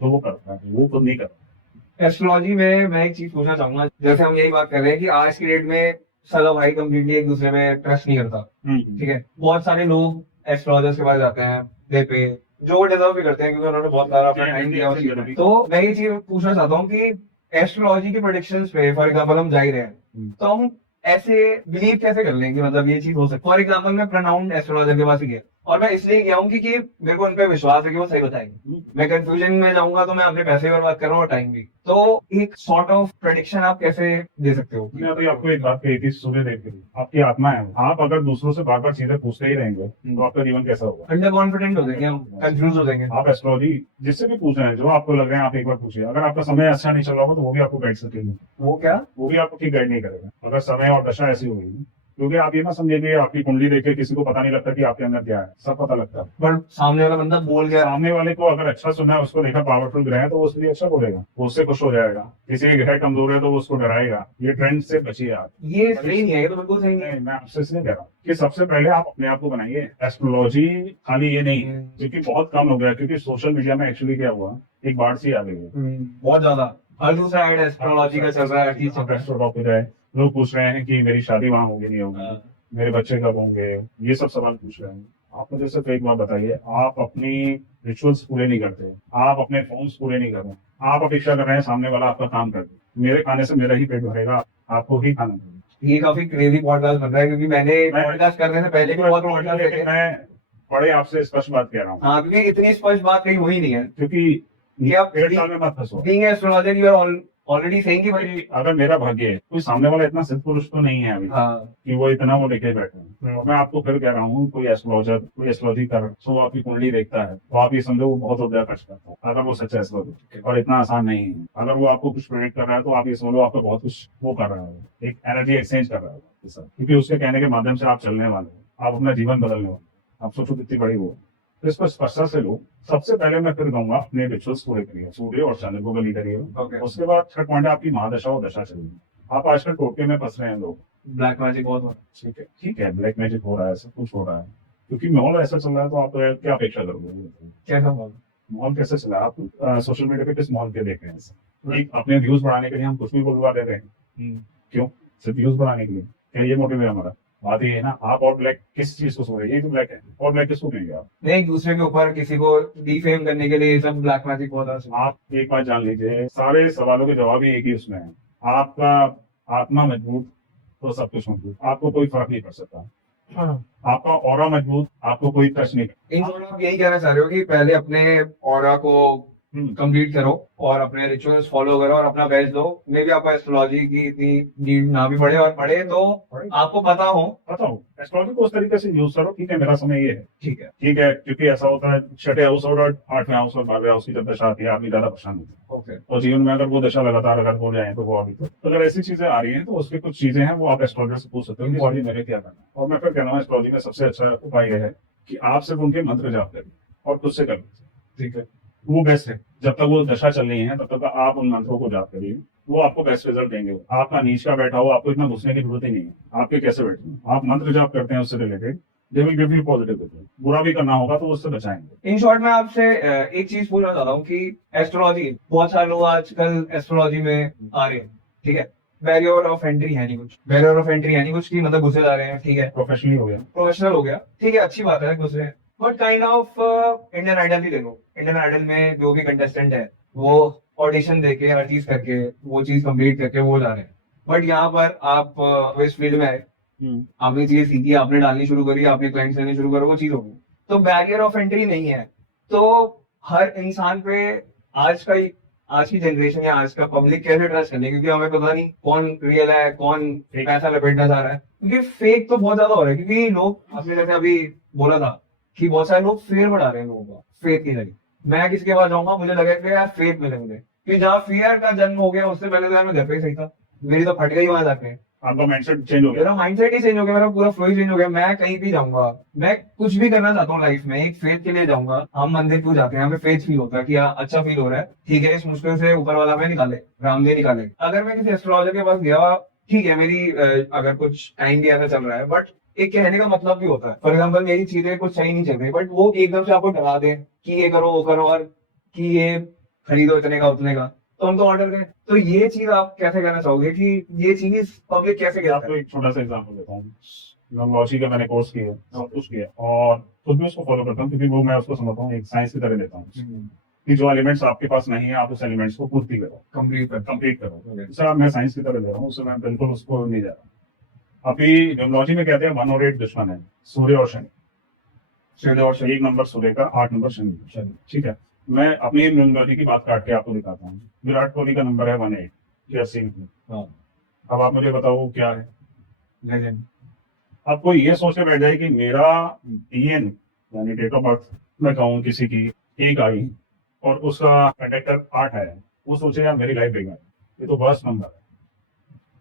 तो वो करता है, वो खुद नहीं करता। एस्ट्रोलॉजी में मैं एक चीज पूछना चाहूंगा, जैसे हम यही बात कर रहे हैं कि आज की डेट में सगा भाई कंप्लीटली एक दूसरे में ट्रस्ट नहीं करता, ठीक है। बहुत सारे लोग एस्ट्रोलॉजर्स के पास जाते हैं, दे पे जो वो डिजर्व भी करते हैं क्योंकि उन्होंने बहुत सारा अपना टाइम दिया उस चीज में। तो मैं ये चीज पूछना चाहता हूँ कि एस्ट्रोलॉजी के प्रेडिक्शंस पे फॉर एग्जांपल हम जा ही रहे हैं, तो हम ऐसे बिलीव कैसे कर लेंगे मतलब ये चीज हो सकती है। फॉर एग्जांपल मैं प्रोनाउंड एस्ट्रोलॉजर के पास ही गया और मैं इसलिए गया हूँ कि मेरे को उन पे विश्वास है कि वो सही बताएंगे। मैं कंफ्यूजन में जाऊंगा तो मैं अपने पैसे बर्बाद कर रहा हूँ और टाइम भी। तो एक सॉर्ट ऑफ प्रेडिक्शन आप कैसे दे सकते हो? मैं अभी आपको एक बात कही थी, सूर्य देव की, आपकी आत्मा है, आप अगर दूसरों से बार बार चीजें पूछते ही रहेंगे तो आपका जीवन कैसा होगा? अंडर कॉन्फिडेंट हो जाएंगे हम, कंफ्यूज हो जाएंगे। आप एस्ट्रोलॉजी जिससे भी पूछ रहे हैं, जो आपको लग रहे हैं, आप एक बार पूछिए। अगर आपका समय अच्छा नहीं चल रहा होगा तो वो भी आपको गाइड सकेंगे। वो क्या? वो भी आपको ठीक गाइड नहीं करेगा अगर समय और दशा ऐसी होगी। क्योंकि आप ये ना समझिए आपकी कुंडली देख के किसी को पता नहीं लगता कि आपके अंदर क्या है, सब पता लगता है। पर सामने वाला बंदा बोल गया, सामने वाले को अगर अच्छा सुना है, उसको देखा पावरफुल ग्रह है तो वो उसके लिए अच्छा बोलेगा, वो उससे खुश हो जाएगा। किसी के ग्रह कमजोर है तो वो उसको डराएगा। ये ट्रेंड से बचिए आप। ये सही नहीं है, ये तो बिल्कुल सही नहीं है। मैं आपसे इसलिए कह रहा हूँ कि सबसे पहले आप अपने आप को बनाइए। एस्ट्रोलॉजी खाली ये नहीं है, क्योंकि बहुत कम हो गया, क्योंकि सोशल मीडिया में एक्चुअली क्या हुआ, एक बाढ़ सी आ गई है। बहुत ज्यादा हर दूसरा एड एस्ट्रोलॉजी का चल रहा है, चीज चल रहा है। एस्ट्रोलॉजी है, लोग पूछ रहे हैं कि मेरी शादी वहां होगी नहीं होगी, मेरे बच्चे कब होंगे, ये सब सवाल पूछ रहे हैं। आप मुझे सिर्फ एक बात बताइए, आप अपनी रिचुअल्स पूरे नहीं करते, आप अपने फॉर्म्स पूरे नहीं कर रहे, आप अपेक्षा कर रहे हैं सामने वाला आपका काम कर दे। मेरे खाने से मेरा ही पेट भरेगा, आपको ही खाना पड़ेगा। ये काफी क्रेजी पॉडकास्ट बन रहा है क्योंकि मैंने पॉडकास्ट करने से पहले भी बहुत पॉडकास्ट देखे। मैं बड़े आपसे स्पष्ट बात कह रहा हूँ। हाँ, क्योंकि इतनी स्पष्ट बात कहीं हुई नहीं है। क्योंकि ये आप 1.5 साल में मत फंसो। Being astrologer you are already saying कि भाई अगर मेरा भाग्य है, कोई सामने वाला इतना सिद्ध पुरुष तो नहीं है अभी कि वो इतना वो लेके बैठे हैं। मैं आपको फिर कह रहा हूँ, कोई एस्ट्रोलॉजर, कोई एस्ट्रोलॉजी कर सो आपकी कुंडली देखता है तो आप ये समझो वो बहुत रुपया खर्च करता है, अगर वो सच्चा एस्ट्रोलॉजर, और इतना आसान नहीं है। अगर वो आपको कुछ प्रेडिक्ट कर रहा है तो आप ये समझो आपको बहुत कुछ वो कर रहा है, एक एनर्जी एक्सचेंज कर रहा है आपके साथ, क्योंकि उसके कहने के माध्यम से आप चलने वाले हो, आप अपना जीवन बदलने वाले। आप सोचो कितनी बड़ी वो। तो इसको स्पष्टता से लो। सबसे पहले मैं फिर कहूंगा अपने रिचुअल्स पूरे करिए, सूर्य और चंद्र को बलि करिए। उसके बाद थर्ड पॉइंट आपकी महादशा और दशा चलेगी। आप आजकल टोटके में फंस रहे हैं लोग, ब्लैक मैजिक बहुत हो रहा है। ठीक है, ब्लैक मैजिक हो रहा है, सब कुछ हो रहा है, क्योंकि माहौल ऐसा चल रहा है। तो आप क्या अपेक्षा करोगे? कैसा माहौल कैसे चला? आप सोशल मीडिया पे किस माहौल के देख रहे हैं? एक अपने व्यूज बढ़ाने के लिए हम कुछ भी बोलवा दे रहे हैं। क्यों? सिर्फ व्यूज बढ़ाने के लिए? क्या ये मोटिव है हमारा? बात ये है ना, आप और ब्लैक किस चीज को सुन रहे हैं? ये तो ब्लैक है, और ब्लैक किसको कहेंगे आप? नहीं, दूसरे के ऊपर किसी को डिफेम करने के लिए ये सब ब्लैक मैजिक बहुत है। आप एक बात जान लीजिए, सारे सवालों के जवाब ही एक ही उसमें है। आपका आत्मा मजबूत तो सब कुछ मजबूत, आपको कोई फर्क नहीं पड़ सकता। आपका ऑरा मजबूत, आपको कोई टच नहीं। इन दोनों आप यही कहना चाह रहे हो कि पहले अपने ऑरा को कंप्लीट करो और अपने रिचुअल्स फॉलो करो और अपना बेस्ट दो। मे भी आपको एस्ट्रोलॉजी की इतनी नीड ना भी पड़े, और पढ़े तो आपको पता हो एस्ट्रोलॉजी को उस तरीके से यूज करो। ठीक है, मेरा समय ये है, ठीक है, क्योंकि ऐसा होता है छठे हाउस और 8वें हाउस और 12वें हाउस की जब दशा आती है आदमी ज्यादा परेशान होता है। और जीवन में अगर वो दशा लगातार अगर हो जाए तो वो अभी तो अगर ऐसी चीजें आ रही हैं तो उसकी कुछ चीजें हैं वो आप एस्ट्रोलॉजर से पूछ सकते हो कि बॉडी मेरे क्या करना है। और मैं फिर कहना हूँ एस्ट्रोलॉजी में सबसे अच्छा उपाय यह है कि आप सिर्फ उनके मंत्र जाप करें और खुद से कर लीजिए। ठीक है, वो बेस्ट है। जब तक वो दशा चल रही है तब तक आप उन मंत्रों को जाप करिए, वो आपको बेस्ट रिजल्ट देंगे। आपका नीच का बैठा हो, आपको इतना घुसने की जरूरत ही नहीं है। आपके कैसे बैठे, आप मंत्र जाप करते हैं उससे related, they will give you positive result. बुरा भी करना होगा तो उससे बचाएंगे। इन शॉर्ट मैं आपसे एक चीज पूछना चाहता हूँ कि एस्ट्रोलॉजी, बहुत सारे लोग आजकल एस्ट्रोलॉजी में आ रहे हैं, ठीक है, बैरियर ऑफ एंट्री है नहीं कुछ, बैरियर ऑफ एंट्री है नहीं कुछ की मतलब घुसे जा रहे हैं, ठीक है, प्रोफेशनल हो गया, प्रोफेशनल हो गया, ठीक है, अच्छी बात है घुस रहे हैं। But kind of Indian Idol भी ले लो, इंडियन आइडल में जो भी कंटेस्टेंट है वो ऑडिशन देके हर चीज करके वो चीज कंप्लीट करके वो जा रहे हैं। बट यहाँ पर आप इस फील्ड में आए, आपने चीजें सीखी, आपने डालनी शुरू करी, आपने क्लाइंट्स लेने शुरू करो, वो चीज होगी। तो बैरियर ऑफ एंट्री नहीं है, तो हर इंसान पे आज की जनरेशन या आज का पब्लिक कैसे ट्रस्ट करने, क्योंकि हमें पता नहीं कौन रियल है, कौन पैसा लपेटना चाह रहा है, क्योंकि फेक तो बहुत ज्यादा हो रहा है। क्योंकि लोग, आपने जैसे अभी बोला था कि बहुत सारे लोग फेयर बढ़ा रहे हैं लोगों का, फेथ की जगह। मैं किसके पास जाऊंगा, मुझे लगेगा यार फेथ मिले मुझे, कि जहाँ फियर का जन्म हो गया उससे पहले तो यार मैं घर पे ही सही था, मेरी तो फट गई वहां जाके। आपका माइंडसेट चेंज हो गया, मेरा माइंडसेट ही चेंज हो गया, मेरा पूरा फ्लो ही चेंज हो गया। मैं कहीं भी जाऊंगा, मैं कुछ भी करना चाहता हूँ लाइफ में, एक फेथ के लिए जाऊंगा। हम मंदिर क्यों जाते हैं? हमें फेथ फील होता है कि अच्छा फील हो रहा है, ठीक है, इस मुश्किल से ऊपर वाला हमें निकाले, रामदेव निकाले। अगर मैं किसी एस्ट्रोलॉजर के पास गया, ठीक है, मेरी अगर कुछ टाइम भी ऐसा चल रहा है, बट एक कहने का मतलब भी होता है। फॉर एग्जाम्पल मेरी चीजें कुछ सही नहीं चल रही, बट वो एकदम से आपको डरा दे कि ये करो वो करो, और कि ये खरीदो इतने का उतने का, तो हम तो ऑर्डर करें। तो ये चीज आप कैसे कहना चाहोगे कि ये चीज पब्लिक कैसे मैं कहता आपको है? एक छोटा सा एग्जांपल देता हूँ। न्यूमरोलॉजी का मैंने कोर्स किया, सब कुछ किया, और खुद भी उसको फॉलो करता हूँ, क्योंकि वो मैं उसको समझता हूँ एक साइंस की तरह लेता हूँ कि जो एलिमेंट्स आपके पास नहीं है आप उस एलिमेंट्स को पूर्ति करो, कंप्लीट करो। सर मैं साइंस की तरह ले रहा हूँ, उससे मैं बिल्कुल उसको नहीं जा रहा। अभी न्यूमरोलॉजी में कहते हैं 1 और 8 दुश्मन है, सूर्य और शनि। सूर्य और शनि, 1 नंबर सूर्य का, 8 नंबर शनि। ठीक है, मैं अपनी न्यूमरोलॉजी की बात काट के आपको दिखाता हूँ। विराट कोहली का नंबर है 18, जर्सी में। अब आप मुझे बताओ वो क्या है? लेजेंड। आपको ये सोच के बैठ जाए कि मेरा डीएन यानी डेट ऑफ बर्थ मैं कहूँ किसी की 1 आई और उसका कंडक्टर 8 है, वो सोचे यार मेरी लाइफ बेकार है, ये तो वर्स्ट नंबर है,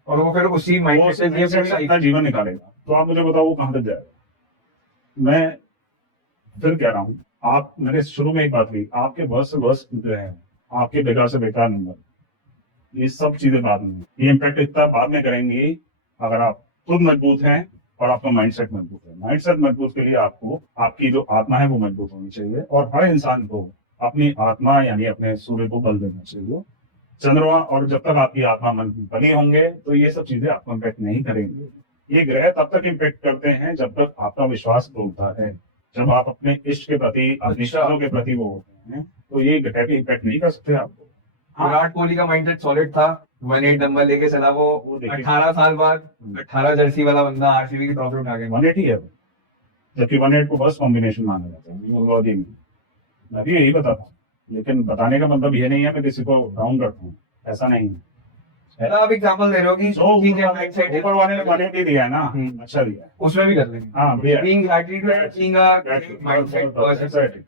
और वो फिर उसी वो माइंड उससे नहीं से अपना जीवन निकालेगा। तो आप मुझे बताओ वो कहाँ तक जाएगा? मैं फिर कह रहा हूँ, आप, मैंने शुरू में एक बात कही, आपके वर्स्ट से वर्स्ट जो है, आपके बेकार से बेकार नंबर, ये सब चीजें बाद में, ये इम्पैक्ट इतना बाद में करेंगी अगर आप खुद मजबूत हैं और आपका माइंडसेट मजबूत है। माइंडसेट मजबूत के लिए आपको आपकी जो आत्मा है वो मजबूत होनी चाहिए, और हर इंसान को अपनी आत्मा यानी अपने सूर्य को बल देना चाहिए, चंद्रमा। और जब तक आपकी आत्मा मन बनी होंगे तो ये सब चीजें आपको इम्पैक्ट नहीं करेंगे। ये ग्रह तब तक इम्पैक्ट करते हैं जब तक आपका विश्वास टूटता है। जब आप अपने इष्ट के प्रति, अपनी चीजों के प्रति वो होते हैं, तो ये ग्रह भी इम्पैक्ट नहीं कर सकते आपको। विराट कोहली का माइंडसेट सॉलिड था, 18 नंबर लेके चला वो 18 साल बाद 18 जर्सी वाला बंदा आरसीबी की ट्रॉफी उठा के। 18 ही है, जबकि 18 को बस कॉम्बिनेशन माना जाता है न्यूमरोलॉजी में। मैं भी यही बताता हूँ, लेकिन बताने का मतलब ये नहीं है मैं किसी को डाउन करता हूँ, ऐसा नहीं है। आप एग्जांपल दे रहे हो कि जो ठीक है माइंडसेट ऊपर वाले ने 18 दिया है ना, अच्छा दिया है, उसमें भी कर लेंगे। हाँ बढ़िया है। Being attitude, being a mindset person,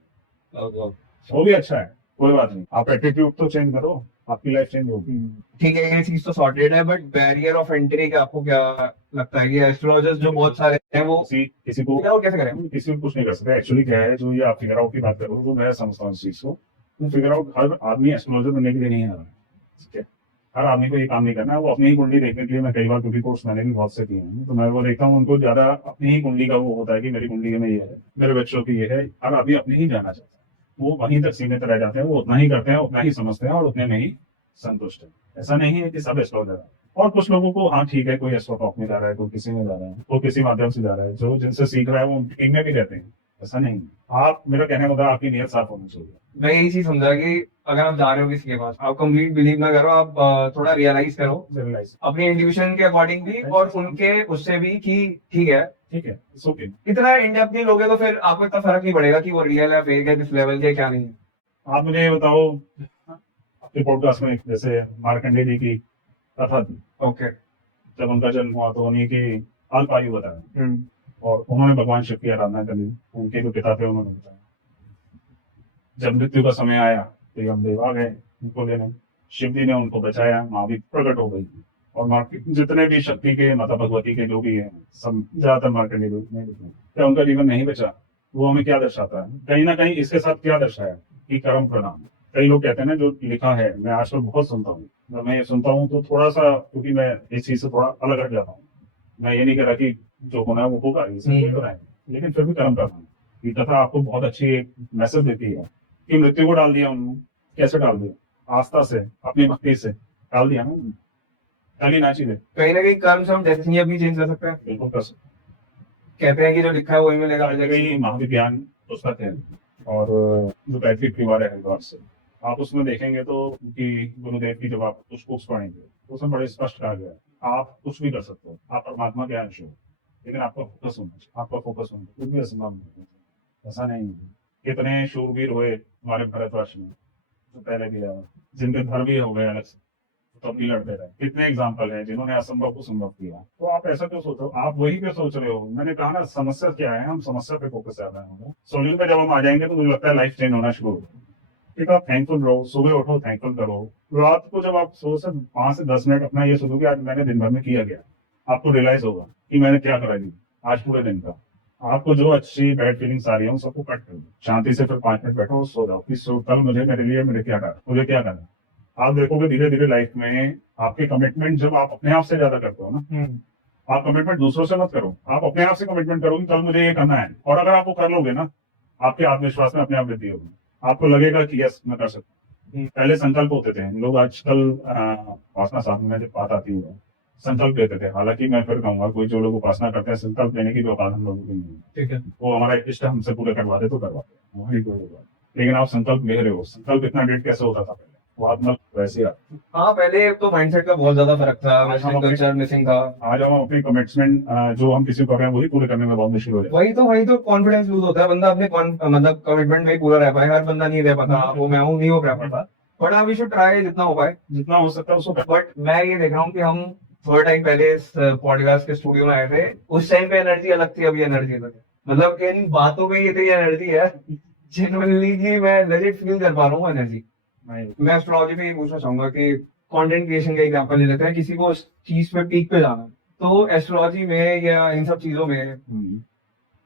वो भी अच्छा है, कोई बात नहीं। आप एटीट्यूड तो चेंज करो, आपकी लाइफ चेंज होगी। ठीक है, ये चीज तो सॉर्टेड है, बट बैरियर ऑफ एंट्री का आपको क्या लगता है कि एस्ट्रोलॉजर्स जो बहुत सारे हैं वो किसी को फिगर आउट कैसे करें? किसी को कुछ नहीं कर सकते। एक्चुअली क्या है, जो ये आप फिगर आउट की बात करो, वो मैं समझता हूँ इस चीज को। फिगर आउट हर आदमी एस्ट्रोलॉजर बनने के लिए नहीं आ रहा है, ठीक है? हर आदमी को ये काम नहीं करना है। वो अपनी ही कुंडली देखने के लिए, मैं कई बार, क्योंकि कोर्स मैंने भी बहुत से किए हैं, तो मैं वो देखता हूँ, उनको ज्यादा अपनी ही कुंडली का वो होता है कि मेरी कुंडली में ये है, मेरे बच्चों की ये है। हर आदमी अपनी ही जाना चाहता है, वो वहीं तक सीमित रह जाते हैं, वो उतना ही करते हैं, उतना ही समझते हैं और उतने में ही संतुष्ट है। ऐसा नहीं है कि सब एस्ट्रोलॉजर है। और कुछ लोगों को, हाँ ठीक है, कोई एस्ट्रोटॉक में जा रहा है, कोई किसी में जा रहा है, कोई किसी माध्यम से जा रहा है, जो जिनसे सीख रहा है वो टीम में भी रहते हैं, ऐसा नहीं। आप, मेरा कहने का मतलब आपकी नीयत साफ होनी चाहिए। मैं यही चीज समझा कि अगर आप जा रहे हो किसी के पास, आप कंप्लीट बिलीव ना करो, आप थोड़ा रियलाइज करो अपने इंट्यूशन के अकॉर्डिंग भी और उनके उससे भी कि ठीक है इट्स ओके। इतना इन डेप्थ नहीं लोगे तो फिर आपको इतना फर्क नहीं पड़ेगा कि वो रियल है, फेक है, किस लेवल के, क्या नहीं है। आप मुझे ये बताओ, आपके पॉडकास्ट में जैसे मार्कंडे जी की कथा थी, ओके, जब उनका जन्म हुआ तो उन्हीं की अल्पायु बताया, और उन्होंने भगवान शिव की आराधना करी, उनके जो पिता थे उन्होंने बताया। जब मृत्यु का समय आया तो यमदेव आ गए उनको लेने, शिव जी ने उनको बचाया, माँ भी प्रकट हो गई, और माँ के जितने भी शक्ति के, माता भगवती के जो भी है, सब ज्यादातर मार्कंडेय ने लिखे। क्या उनका जीवन नहीं बचा? वो हमें क्या दर्शाता है? कहीं ना कहीं इसके साथ क्या दर्शाया कि कर्म प्रणाम। कई लोग कहते हैं ना, जो लिखा है, मैं आजकल बहुत सुनता हूँ, जब मैं ये सुनता हूँ तो थोड़ा सा, क्योंकि मैं इस चीज से थोड़ा अलग हट जाता हूँ। मैं ये नहीं कह रहा कि जो होना है वो होगा, लेकिन फिर भी कर्म करना। ये कथा आपको बहुत अच्छी एक मैसेज देती है कि मृत्यु को डाल दिया उन्होंने, कैसे डाल दिया? आस्था से, अपनी भक्ति से डाल दिया ना, डाली ना चीजें। कहीं ना कहीं कर्म से हम डेस्टिनी अपनी चेंज कर सकते हैं। बिल्कुल कर सकते। कहते हैं कि जो लिखा है वही मिलेगा। कई महाविज्ञान पुस्तक है, और जो गायत्री परिवार है हरिद्वार से, आप उसमें देखेंगे तो कि गुरुदेव की जब आप कुछ बुक्स पढ़ेंगे तो उसमें बड़े स्पष्ट कहा गया है, आप कुछ भी कर सकते हो, आप परमात्मा के अंश हो, लेकिन आपका फोकस होना चाहिए। आपका फोकस होना कुछ भी असंभव नहीं है, ऐसा नहीं है। कितने शूरवीर हुए हमारे भारतवर्ष में, तो पहले भी है, जिनके घर भी हो गए अलग से, तो भी लड़ते रहे। कितने एग्जाम्पल है जिन्होंने असंभव को संभव किया। तो आप ऐसा क्यों सोचो? आप वही पे सोच रहे हो। मैंने कहा ना, समस्या क्या है, हम समस्या पे फोकस कर रहे होंगे। सोल्यूशन पे जब हम आ जाएंगे तो मुझे लगता है लाइफ चेंज होना शुरू होगा। ठीक है, आप थैंकफुल रहो, सुबह उठो थैंकफुल करो। रात को जब आप सो से 5 से 10 मिनट अपना ये सोचो कि आज मैंने दिन भर में किया गया, आपको रियलाइज होगा कि मैंने क्या करा जी आज पूरे दिन का। आपको जो अच्छी बैड फीलिंग्स आ रही है सबको कट कर दो, शांति से फिर 5 मिनट बैठो और सो जाओ कि कल मुझे, मेरे लिए मुझे क्या करना। आप देखोगे धीरे धीरे लाइफ में आपके कमिटमेंट जब आप अपने आप से ज्यादा करते हो ना, आप कमिटमेंट दूसरों से मत करो, आप अपने आप से कमिटमेंट करो कि कल मुझे ये करना है, और अगर आप वो कर लोगे ना, आपके आत्मविश्वास में अपने आप वृद्धि होगी, आपको लगेगा कि यस मैं कर सकता हूँ। पहले संकल्प होते थे लोग, आजकल उपासना साधना में जब बात आती है संकल्प लेते थे, हालांकि मैं फिर कहूंगा कोई जो लोग उपासना करते हैं संकल्प लेने की भी औकात हम लोगों की नहीं है, ठीक है। वो हमारा इष्ट हमसे पूरे करवाते तो करवाते, हमारी कोई बात। लेकिन आप संकल्प ले रहे हो, संकल्प इतना डेट कैसे होता था पहले, वो आत्मा वैसे ही आता। हाँ, पहले तो माइंडसेट का बहुत ज्यादा फर्क था, वेस्टर्न कल्चर मिसिंग था। आज हम अपनी कमिटमेंट जो हम किसी को कर रहे हैं वही पूरे करने में बहुत मुश्किल हो जाए। वही तो कॉन्फिडेंस लूज होता है, बंदा अपने मतलब कमिटमेंट में ही पूरा रह पाए। हर बंदा नहीं रह पाता, वो मैं हूँ नहीं हो पाता, बट हाँ वी शुड ट्राई जितना हो पाए, जितना हो सकता है उसको। बट मैं ये देख रहा हूँ कि हम थोड़ा टाइम पहले इस पॉडकास्ट के स्टूडियो में आए थे, उस टाइम पे एनर्जी अलग थी, अभी एनर्जी अलग है। मतलब इन बातों में ये इतनी एनर्जी है जेन्युइनली कि मैं लेजिट फील कर पा रहा हूँ एनर्जी। मैं एस्ट्रोलॉजी में ये पूछना चाहूंगा कि कंटेंट क्रिएशन का एग्जांपल ले लेते हैं, किसी को उस चीज पे पीक पे जाना है, तो एस्ट्रोलॉजी में या इन सब चीजों में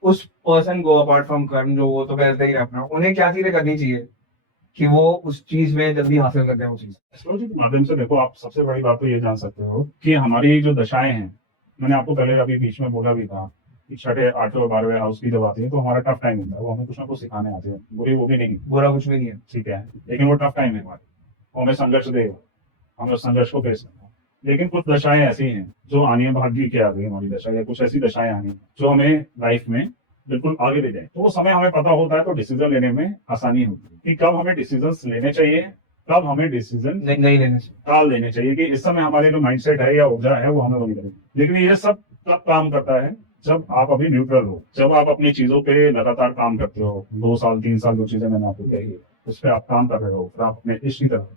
उस पर्सन को अपार्ट फ्रॉम कर्म जो वो तो करते ही अपना, उन्हें क्या चीजें करनी चाहिए कि वो उस चीज में जल्दी हासिल करते हैं वो चीज। एस्ट्रोलॉजी के माध्यम से देखो, आप सबसे बड़ी बात तो ये जान सकते हो कि हमारी जो दशाएं हैं, मैंने आपको पहले अभी बीच में बोला भी था कि छठे आठवें और 12वें हाउस की जब आती है तो हमारा टफ टाइम होता है, वो हमें कुछ ना कुछ सिखाने आते हैं, बुरी वो भी नहीं, बुरा कुछ भी नहीं है, ठीक है, लेकिन वो टफ टाइम है हमारे, वो हमें संघर्ष देगा, हमें उस संघर्ष को फेस करना है। लेकिन कुछ दशाएं ऐसी हैं जो आनी है, भाग्य की आ गई हमारी दशा, या कुछ ऐसी दशाएं आनी है जो हमें लाइफ में बिल्कुल आगे ले जाए, तो वो समय हमें पता होता है, तो डिसीजन लेने में आसानी होती है कि कब हमें डिसीजन लेने चाहिए, कब हमें डिसीजन नहीं लेने से टाल देने चाहिए, कि इस समय हमारे जो माइंडसेट है या ऊर्जा है वो हमें वही करेगी। लेकिन ये सब कब काम करता है, जब आप अभी न्यूट्रल हो, जब आप अपनी चीजों पे लगातार काम करते हो, 2 साल 3 साल जो चीजें मैंने आपको कही उस पर आप काम कर रहे हो, फिर आप अपने इष्ट की तरफ,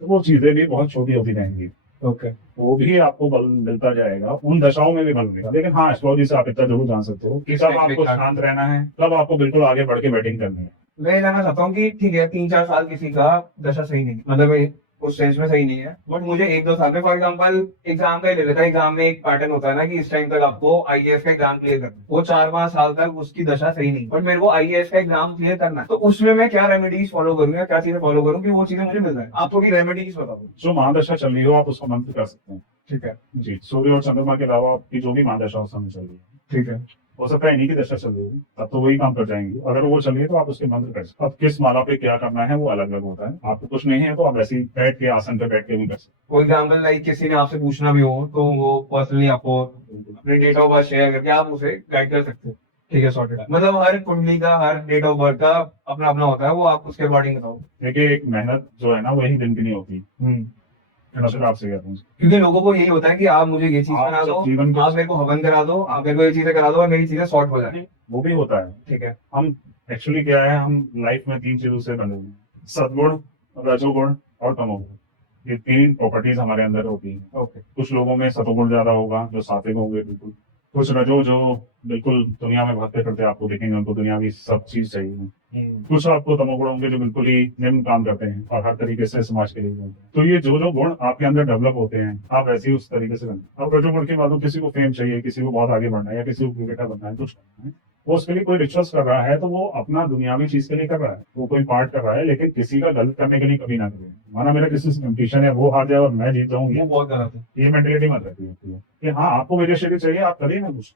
तो वो चीजें भी बहुत छोटी होती रहेंगी। ओके, वो भी आपको बल मिलता जाएगा, उन दशाओं में भी बल मिलेगा। लेकिन हाँ, एस्ट्रोलॉजी से आप इतना जरूर जान सकते हो कि कब आपको शांत रहना है, कब आपको बिल्कुल आगे बढ़ के बैटिंग करनी है। मैं ये जानना चाहता हूँ कि ठीक है 3-4 साल किसी का दशा सही नहीं, मतलब ये उस सेंस में सही नहीं है, बट मुझे 1-2 साल में, फॉर एग्जांपल एग्जाम का ही ले लेता है, एग्जाम में एक पैटर्न होता है ना कि इस टाइम तक आपको आईएएस का एग्जाम क्लियर करना है, वो 4-5 साल तक उसकी दशा सही नहीं, बट मेरे को आईएएस का एग्जाम क्लियर करना है, तो उसमें मैं क्या रेमेडीज फॉलो करूँ या क्या चीजें फॉलो करूँ कि वो चीजें मुझे मिल जाए। आप थोड़ी रेमेडीज बताओ। जो महादशा चल रही हो आप उसको मंत्र कर सकते हैं, ठीक है, जी, सूर्य और चंद्रमा के अलावा आपकी जो भी महादशा उस समय चल रही है, ठीक है, हो सकता है इन्हीं की दशा चल रही होगी, तब तो वही काम कर जाएंगे। अगर वो चल रही है तो आप उसके मंत्र कर सकते हैं। अब किस माला पे क्या करना है वो अलग अलग होता है, आपको कुछ नहीं है तो आप ऐसे ही बैठ के आसन पे बैठ के भी कर सकते फॉर एग्जाम्पल लाइक किसी ने आपसे पूछना भी हो तो वो पर्सनली आपको अपनी डेट ऑफ बर्थ शेयर करके आप उसे गाइड कर सकते हो। ठीक है, सॉर्टेड। मतलब हर कुंडली का, हर डेट ऑफ बर्थ का अपना अपना होता है, वो आप उसके अकॉर्डिंग बताओ। देखिए, एक मेहनत जो है ना वही दिन की नहीं होती, आपसे कहता हूँ, क्योंकि लोगों को यही होता है कि आप मुझे ये चीज आप करा दो, जब जीवन के- आप मेरे को हवन करा दो, आप मेरे को ये चीजें करा दो और मेरी चीजें सॉर्ट हो जाए। वो भी होता है। ठीक है, हम एक्चुअली क्या है, हम लाइफ में 3 चीजों से बने हुए हैं, सद्गुण, रजोगुण और तमोगुण। ये 3 प्रॉपर्टीज हमारे अंदर होती है। ओके, कुछ लोगों में सतोगुण ज्यादा होगा, जो सात्विक होंगे बिल्कुल, कुछ रजो जो बिल्कुल दुनिया में भागते फिरते आपको देखेंगे, उनको दुनिया की सब चीज चाहिए। कुछ आपको तमोगुण होंगे जो बिल्कुल ही निम्न काम करते हैं और हर तरीके से समाज के लिए होते हैं। तो ये जो जो गुण आपके अंदर डेवलप होते हैं, आप ऐसे ही उस तरीके से बनते हैं। अब रजोगुण की बात हो, किसी को फेम चाहिए, किसी को बहुत आगे बढ़ना है, या किसी को क्रिकेटर बनना है, कुछ करना है, वो उसके लिए कोई रिचुअल्स कर रहा है तो वो अपना दुनियावी चीज के लिए कर रहा है, वो कोई पार्ट कर रहा है, लेकिन किसी का गलत करने के लिए कभी ना करे। माना मेरा किसी से कंपटीशन है, वो हार जाए और मैं जीत जाऊँ, वो बहुत गलत है। ये मेंटेलिटी मत रखी होती है कि हाँ आपको विजयश्री चाहिए, आप करिए ना कुछ,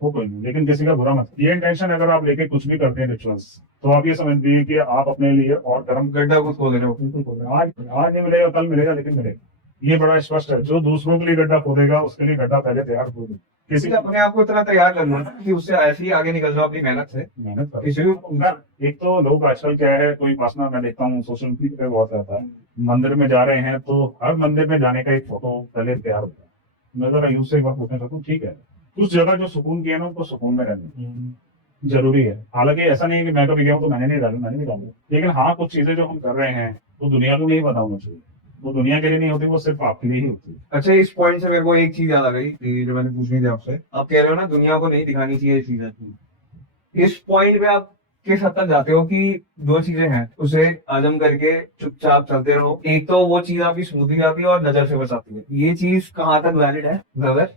वो कोई नहीं, लेकिन किसी का बुरा मत। ये इंटेंशन अगर आप लेके कुछ भी करते हैं रिचुअल्स, तो आप ये समझ लीजिए कि आप अपने लिए और कर्म गड्ढा कुछ खोल रहे हो। बिल्कुल खोल रहे हैं। आज नहीं मिलेगा, कल मिलेगा, लेकिन मिलेगा, ये बड़ा स्पष्ट है। जो दूसरों के लिए गड्ढा खोदेगा उसके लिए गड्ढा पहले तैयार हो गया। किसी इसलिए अपने आप को इतना तैयार करना कि उससे ऐसे ही आगे निकल जाओ अपनी मेहनत से। मेहनत कर। किसी भी एक तो लोग आजकल क्या है, कोई उपासना मैं देखता हूँ सोशल मीडिया पे बहुत रहता है, मंदिर में जा रहे हैं तो हर मंदिर में जाने का एक फोटो पहले तैयार होता है। मैं जरा यूज से एक बार पूछना चाहता हूँ, ठीक है उस जगह जो सुकून की है ना, उनको सुकून में रहना जरूरी है। हालांकि ऐसा नहीं है कि मैं कभी गया हूँ तो मैंने नहीं डाला, लेकिन हाँ कुछ चीजें जो हम कर रहे हैं वो दुनिया को नहीं पता होना चाहिए, वो दुनिया के लिए नहीं होती, वो सिर्फ आपके लिए ही होती है। अच्छा, इस पॉइंट से मेरे को एक चीज याद आ गई जो मैंने पूछनी थी आपसे। आप कह रहे हो ना दुनिया को नहीं दिखानी चाहिए चीजें, इस पॉइंट पे आप किस हद तक जाते हो कि जो चीजें हैं उसे हजम करके चुपचाप चलते रहो, एक तो वो चीज आपकी स्मूथली जाती है और नजर से बचाती है, ये चीज कहाँ तक वैलिड है ब्रदर?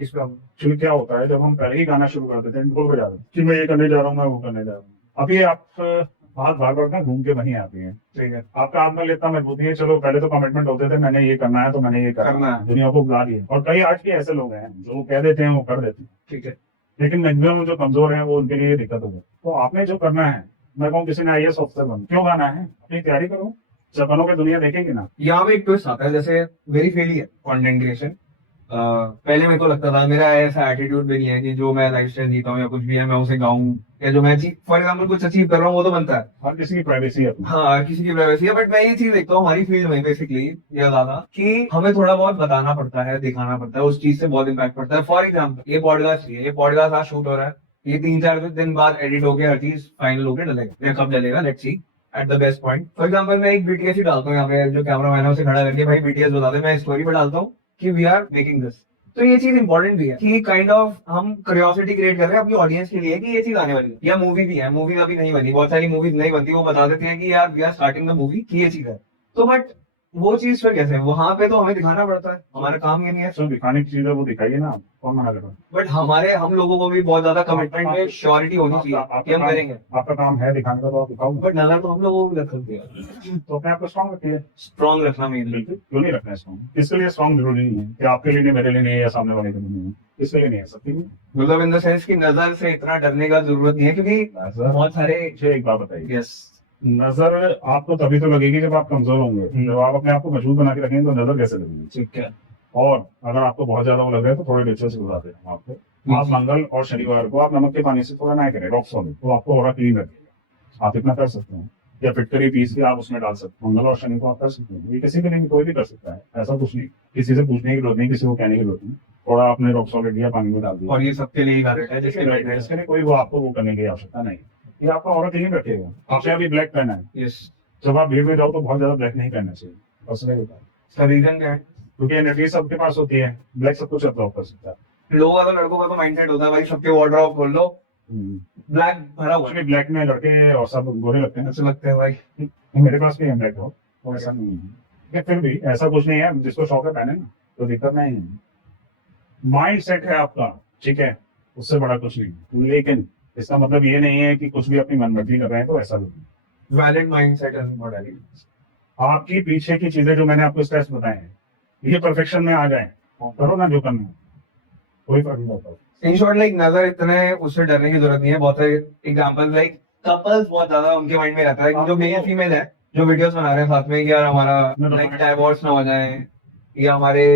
इस पे एक्चुअली क्या होता है, जब हम पहले ही गाना शुरू कर देते हैं, ढोल बजा देते हैं कि मैं ये करने जा रहा हूँ, मैं वो करने जा रहा हूँ। अभी आप बात बार बार ना घूम के वहीं आती है। ठीक है, आपका आत्मा इतना मजबूत नहीं है, चलो पहले तो कमिटमेंट होते थे मैंने ये करना है तो मैंने ये करना करना है, है। दुनिया को बुला दिया। और कई आज के ऐसे लोग हैं जो कह देते हैं वो कर देते हैं, ठीक है, लेकिन मैक्सिमम जो कमजोर हैं वो उनके लिए दिक्कत होगी। तो आपने जो करना है, मैं कहूँ किसी ने आईएएस ऑफिसर बनो, क्यों गाना है, अपनी तैयारी करो, जब बनोगे दुनिया देखेगी ना। यहाँ पे एक ट्विस्ट आता है, जैसे मेरी फील्ड ही है कंटेंट क्रिएशन। पहले मेरे को लगता था, मेरा ऐसा एटीट्यूड भी नहीं है कि जो मैं लाइफस्टाइल जीता हूँ या कुछ भी है मैं उसे गाऊं, या जो मैं फॉर एग्जाम्पल कुछ अचीव कर रहा हूँ वो तो बनता है। हर किसी की प्राइवेसी है अपनी। हाँ, किसी की प्राइवेसी है, बट मैं ये चीज देखता हूँ हमारी फील्ड में बेसिकली या ज्यादा कि हमें थोड़ा बहुत बताना पड़ता है, दिखाना पड़ता है, उस चीज से बहुत इम्पैक्ट पड़ता है। फॉर एग्जाम्पल ये पॉडकास्ट आज शूट हो रहा है, ये 3-4 दिन बाद एडिट होके हर चीज फाइनल होके डलेगा, या कब डलेगा let's see at the best point. For example मैं एक बीटीएस ही डालता हूँ यहाँ पे, जो कैमरा मैन है उसे खड़ा करके भाई बीटीएस बता दे, मैं स्टोरी पे डालता हूँ कि वी आर मेकिंग दिस। तो ये चीज इंपॉर्टेंट भी है कि काइंड ऑफ हम क्यूरियोसिटी क्रिएट कर रहे हैं अपनी ऑडियंस के लिए कि ये चीज आने वाली है। या मूवी भी है, मूवी अभी नहीं बनी, बहुत सारी मूवीज नहीं बनती, वो बता देते हैं कि यार we are starting the movie कि ये चीज है। तो बट वो चीज फिर कैसे, वहां पे तो हमें दिखाना पड़ता है, हमारा काम ये नहीं है। जो दिखाने की चीज है वो दिखाइए ना, कौन मना कर रहा है। बट हम लोगों को भी बहुत ज्यादा कमिटमेंट में श्योरिटी होनी चाहिए कि हम करेंगे। आपका काम है दिखाने का, तो आप दिखाओ। बट नजर तो हम लोगों को भी रख सकते हैं, तो अपने आप को स्ट्रॉन्ग रखिए। स्ट्रॉन्ग रखना मेन। बिल्कुल, क्यों नहीं रखना है स्ट्रॉन्ग, इसके लिए स्ट्रॉन्ग जरूरी नहीं है कि आपके लिए नहीं, मेरे लिए नहीं है, या सामने वाले के लिए नहीं है, इसके लिए नहीं है, सबके लिए। मतलब इन द सेंस कि नजर से इतना डरने का जरूरत नहीं है, क्योंकि बहुत सारे। मुझे एक बात बताइए, यस, नजर आपको तभी तो लगेगी जब आप कमजोर होंगे। जब आप अपने आप को मजबूत बना के रखेंगे तो नजर कैसे लगेगी। ठीक है। और अगर आपको बहुत ज्यादा वो लग रहा है तो थोड़े रिचुअल से बुलाते हैं आपको। आप मंगल और शनिवार को आप नमक के पानी से थोड़ा नहाया करें, रॉक सॉलिड, तो आपको और क्लीन रखेगा। आप इतना कर सकते हैं, या फिटकरी पीस के आप उसमें डाल सकते हैं, मंगल और शनि को आप कर सकते हैं। ये किसी के लिए कोई भी कर सकता है, ऐसा कुछ नहीं, किसी से पूछने की जरूरत नहीं, किसी को कहने की जरूरत नहीं। थोड़ा आपने रॉक सॉलिड लिया, पानी में डाल दिया, और ये सबके लिए वैलिड है, इसके लिए कोई वो आपको वो करने की आवश्यकता नहीं। ये आपका और क्लीन रखेगा। आपने अभी ब्लैक पहना है, यस। जब आप भीड़ में जाओ तो बहुत ज्यादा ब्लैक नहीं पहनना चाहिए, पर्सनली होता है, इसका रीजन क्या है? क्योंकि एनर्जी सबके पास होती है, ब्लैक सब कुछ अब्जॉर्ब कर सकता है। लोगों का तो लड़कों का तो माइंडसेट होता है भाई सबके वार्डरोब खोल लो, ब्लैक भरा हुआ है। एक्चुअली ब्लैक में लड़के और सब गोरे लगते हैं, ऐसे लगते हैं भाई। मेरे पास भी है ब्लैक हो, तो ऐसा नहीं है। या फिर भी ऐसा कुछ नहीं है, जिसको शौक है पहने ना, तो दिक्कत नहीं है। माइंड सेट है आपका, ठीक है, उससे बड़ा कुछ नहीं। लेकिन इसका मतलब ये नहीं है कि कुछ भी अपनी मनमर्जी कर रहे हैं तो ऐसा नहीं। वैलिड माइंडसेट है मॉडल। आपकी पीछे की चीजें जो मैंने आपको स्टेप्स बताए हैं, ये परफेक्शन में आ जाए, करो ना जो करना है, कोई फर्क नहीं पड़ता। इन शॉर्ट लाइक नजर इतने उससे डरने की जरूरत नहीं है। बहुत सारे एग्जांपल लाइक कपल्स बहुत ज्यादा उनके माइंड में रहता है कि जो मेल फीमेल है जो वीडियोस बना रहे हैं साथ में, कि यार हमारा लाइक डाइवोर्स ना हो जाए या हमारे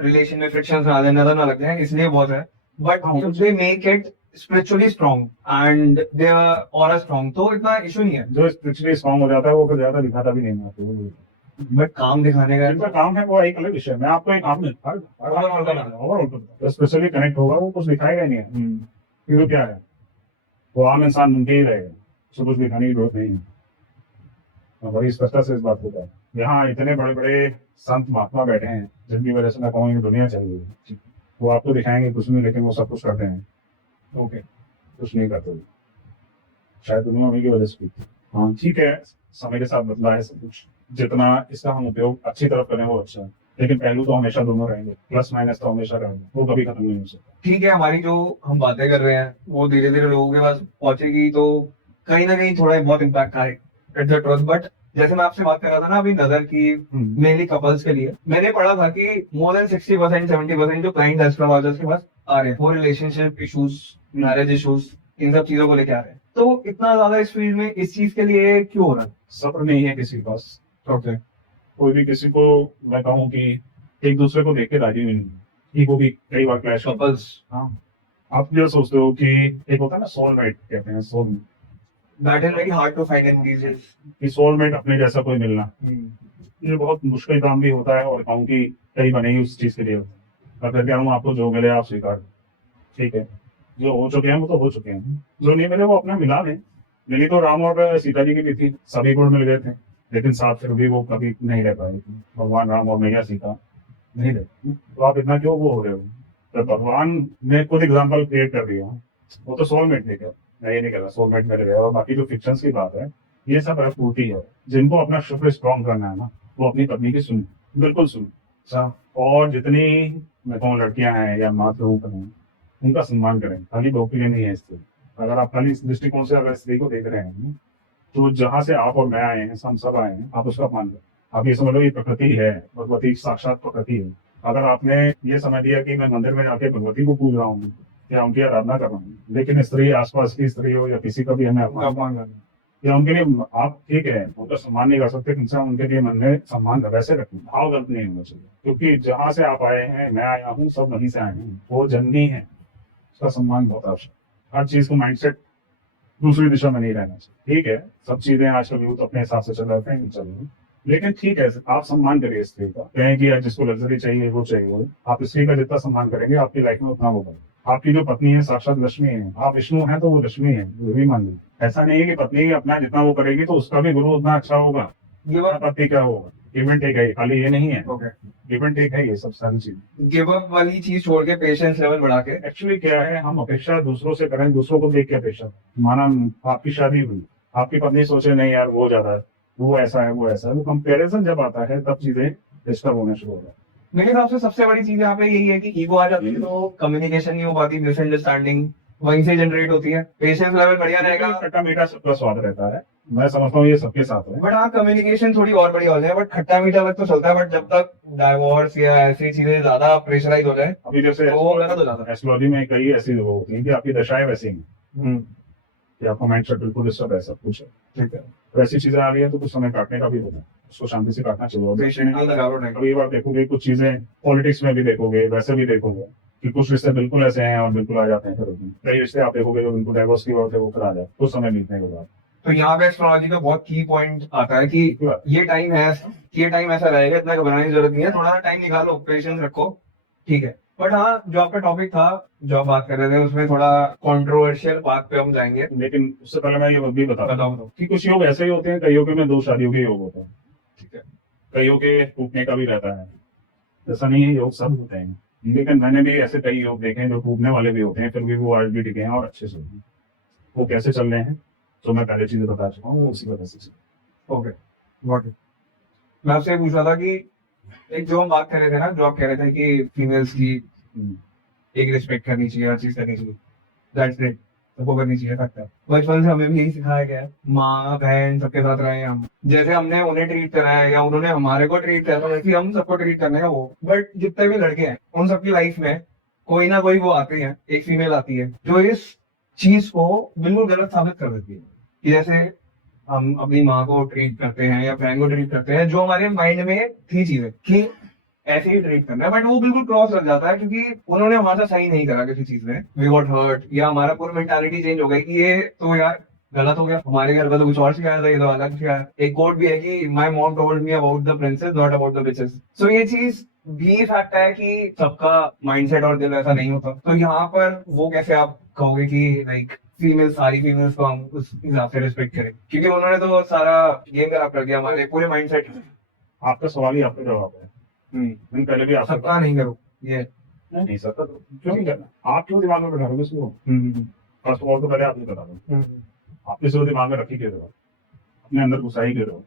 रिलेशन में फ्रिक्शंस ना आ जाए, नजर ना लग जाए, इसलिए बहुत है। But they make it spiritually strong and they are aura strong, तो इतना इशू नहीं है। जो स्पिरिचुअली स्ट्रॉन्ग हो जाता है वो फिर ज्यादा दिखाता भी नहीं है आपको। बट काम दिखाने का जिनका काम है वो एक अलग विषय है। मैं आपको एक काम नहीं, स्पेशली कनेक्ट होगा, वो कुछ दिखाएगा ही नहीं है। क्योंकि क्या है, वो आम इंसान बनके ही रहेगा, उसको कुछ दिखाने की जरूरत नहीं है। बड़ी स्पष्टता से इस बात को है। यहाँ इतने बड़े बड़े संत महात्मा बैठे हैं जिनकी वजह से मैं कहूँगी दुनिया चल रही है, वो आपको दिखाएंगे कुछ नहीं, लेकिन वो सब कुछ करते हैं। ओके, कुछ नहीं करते, शायद दुनिया उन्हीं की वजह से। हाँ ठीक है, समय के साथ बदला है सब कुछ, जितना इसका हम उपयोग अच्छी तरफ करें वो अच्छा है, लेकिन पहलू तो हमेशा दोनों रहेंगे, प्लस माइनस तो हमेशा रहेंगे, वो कभी खत्म नहीं हो सकता। ठीक है, हमारी जो हम बातें कर रहे हैं वो धीरे धीरे लोगों के पास पहुंचेगी, तो कहीं ना कहीं थोड़ा बहुत इम्पैक्ट आएगा। बट जैसे मैं आपसे बात कर रहा था ना अभी नजर की, मेनली कपल्स के लिए, मैंने पढ़ा था कि मोर देन 60% 70% जो क्लाइंट एस्ट्रोलॉजर्स के पास आ रहे हैं वो रिलेशनशिप इशूज, मैरिज इशूज, इन सब चीजों को लेके आ रहे हैं। तो इतना ज्यादा इस फील्ड में इस चीज के लिए क्यों हो रहा है? सब्र नहीं है किसी के पास। ओके, कोई भी किसी को, मैं कहूँ कि एक दूसरे को देख के राजी नहीं है, ईगो भी कई बार क्लैश कपल्स। हाँ, आप ये सोचते हो कि एक होता है ना सोलमेट, कहते हैं soulmate, that is very hard to find in these days, कि सोलमेट अपने जैसा कोई मिलना, ये बहुत मुश्किल काम भी होता है, और कहूँ कि कई बने ही उस चीज के लिए। मैं फिर कह रहा हूँ आपको जो मिले आप स्वीकार, ठीक है, जो हो चुके हैं वो तो हो चुके हैं, जो नहीं मिले वो अपना मिला लें। मिली तो राम और सीता जी की भी थी, सभी गुण मिल गए थे, लेकिन साथ फिर भी वो कभी नहीं रह पाए, भगवान राम और मैया सीता नहीं रहे। तो आप इतना क्यों वो हो रहे हो? तो भगवान ने खुद एग्जाम्पल क्रिएट कर दिया, वो तो सोलमेट लेकर, मैं ये नहीं कह रहा सोलमेट में रहे। और बाकी जो फिक्शन की बात है, ये सब रफूटी है। जिनको अपना शुक्र स्ट्रॉन्ग करना है ना, वो अपनी पत्नी की सुन, बिल्कुल सुन। और जितनी मैं कहूँ लड़कियां हैं या माँ के रूप हैं, उनका सम्मान करें, खाली दो के लिए नहीं है। इससे अगर आप खाली इस दृष्टिकोण से अगर स्त्री को देख रहे हैं तो जहाँ से आप और मैं आए हैं, हम सब आए हैं, आप उसका अपमान करें। आप ये समझ लो ये प्रकृति है, भगवती साक्षात प्रकृति है। अगर आपने ये समझ लिया कि मैं मंदिर में जाके भगवती को पूज रहा हूँ या उनकी आराधना कर रहा हूँ, लेकिन स्त्री आसपास की स्त्री हो या किसी का भी हमें अपमान करना या उनके लिए आप ठीक है उनका सम्मान नहीं कर सकते, कम से कम उनके लिए मन में सम्मान वैसे रखें, भाव गलत नहीं होना चाहिए। क्योंकि जहाँ से आप आए हैं, मैं आया हूँ, सब वहीं से आए हैं, वो जननी है, उसका सम्मान बहुत आवश्यक। हर चीज को माइंडसेट दूसरी दिशा में नहीं रहना चाहिए। ठीक है, सब चीजें आजकल यूथ अपने हिसाब से चल रहे हैं, चल रही, लेकिन ठीक है, आप सम्मान करिए स्त्री का। कहें कि यार जिसको लग्जरी चाहिए वो चाहिए, आप स्त्री का जितना सम्मान करेंगे आपकी लाइफ में उतना होगा। आपकी जो पत्नी है साक्षात लक्ष्मी है, आप विष्णु हैं तो वो लक्ष्मी है, वो भी मान लीजिए। ऐसा नहीं है कि पत्नी अपना जितना वो करेगी तो उसका भी गुरु उतना अच्छा होगा, पति क्या होगा। गिव एंड टेक है, खाली ये नहीं है। गिव एंड टेक है ये सब सारी चीज। गिव अप वाली चीज छोड़ के पेशेंस लेवल बढ़ा के एक्चुअली क्या है, हम अपेक्षा दूसरों से करें, दूसरों को देख के अपेक्षा। माना आपकी शादी हुई, आपकी पत्नी सोचे नहीं यार वो ज्यादा है, वो ऐसा है, वो ऐसा है, वो कंपैरिजन जब आता है तब चीजें डिस्टर्ब होने शुरू हो जाती है। मेरे हिसाब से सबसे बड़ी चीज यहाँ पे यही है कि ईगो आ जाती है तो कम्युनिकेशन नहीं हो पाती, मिसअंडरस्टैंडिंग वहीं से जनरेट होती है। पेशेंस लेवल बढ़िया रहेगा, खट्टा मीठा सबका स्वाद रहता है, मैं समझता हूँ ये सबके साथ है। बट हाँ कम्युनिकेशन थोड़ी और बढ़िया हो जाए। बट खट्टा मीठा तक तो चलता है, बट जब तक डाइवोर्स या ऐसी चीजें ज्यादा प्रेशराइज हो जाए अभी जैसे तो वो गलत हो जाता है। एस्ट्रोलॉजी में कई ऐसी वो होती है कि आपकी दशाएं वैसी हैं कि आपका माइंडसेट बिल्कुल डिस्टर्ब है, सब कुछ है, ठीक है। तो ऐसी चीजें आ रही है तो कुछ समय काटने का भी होता है, उसको शांति से काटना चाहिए। कई बार देखोगे कुछ चीजें पॉलिटिक्स में भी देखोगे, वैसे भी देखोगे कि कुछ रिश्ते बिल्कुल ऐसे हैं और बिल्कुल आ जाते हैं, फिर कई रिश्ते आप देखोगे जो बिल्कुल डाइवोर्स की बात है वो फिर आ जाए कुछ समय बीतने के बाद। तो यहाँ पे एस्ट्रोलॉजी का बहुत की पॉइंट आता है कि ये टाइम है, ये टाइम ऐसा रहेगा, इतना घबराने की जरूरत नहीं है, थोड़ा टाइम निकालो, पेशेंस रखो, ठीक है। बट हाँ जो आपका टॉपिक था, जो आप बात कर रहे थे, उसमें थोड़ा कंट्रोवर्शियल बात पे हम जाएंगे, लेकिन उससे पहले मैं ये भी बताओ कि कुछ योग ऐसे ही होते हैं, कई योग में 2 शादियों के योग होता है, ठीक है, कई योग के टूटने का भी रहता है। ऐसा नहीं है योग सब होते हैं, लेकिन मैंने भी ऐसे कई योग देखे हैं जो टूटने वाले भी होते हैं, फिर भी वो आज भी टिके हैं और अच्छे से। वो कैसे चल रहे हैं तो मैं पहले चीजें बता चुका हूँ, उसी वजह से। Okay got it. मैं आपसे ये पूछ रहा था कि एक जो हम बात कर रहे थे ना, जो आप कह रहे थे कि फीमेल्स की एक रिस्पेक्ट करनी चाहिए, हर चीज करनी चाहिए, दैट्स ग्रेट, सबको करनी चाहिए, फैक्ट है। बचपन से हमें भी यही सिखाया गया है, माँ बहन सबके साथ रहे हैं हम, जैसे हमने उन्हें ट्रीट करा है या उन्होंने हमारे को ट्रीट करा है वैसे हम सबको ट्रीट करने का वो। बट जितने भी लड़के हैं उन सबकी लाइफ में कोई ना कोई वो आती है, एक फीमेल आती है जो इस चीज को बिल्कुल गलत साबित कर देती है। कि जैसे हम अपनी माँ को ट्रीट करते हैं या बहन को ट्रीट करते हैं, जो हमारे माइंड में थी चीजें कि ऐसे ही ट्रीट करना है, बट वो बिल्कुल क्रॉस लग जाता है क्योंकि उन्होंने हमारे साथ सही नहीं करा किसी चीज में, वी गॉट हर्ट, या हमारा पूरी मेंटालिटी चेंज हो गई कि ये तो यार गलत हो गया, हमारे घर का तो कुछ और सिखाया था, ये तो अलग सिखाया। एक कोट भी है कि my mom told me about the princess not about the bitches. So ये चीज भी फैक्ट है कि सबका माइंडसेट और दिल ऐसा नहीं होता। तो यहाँ पर वो कैसे आप कहोगे कि लाइक फीमेल, सारी फीमेल्स को हम उस हिसाब से रिस्पेक्ट करें, क्योंकि उन्होंने तो सारा गेम खराब कर दिया हमारे पूरे माइंडसेट। आपका सवाल ही आपका जवाब है। पहले भी आप सबका नहीं करो ये नहीं सकता, तो क्यों नहीं करना, आप क्यों दिमाग में बैठा रहे इसको। फर्स्ट ऑफ ऑल तो पहले आप ये बता दो, आपने सिर्फ दिमाग में रखी के रहो, अपने अंदर घुसाई के रहो।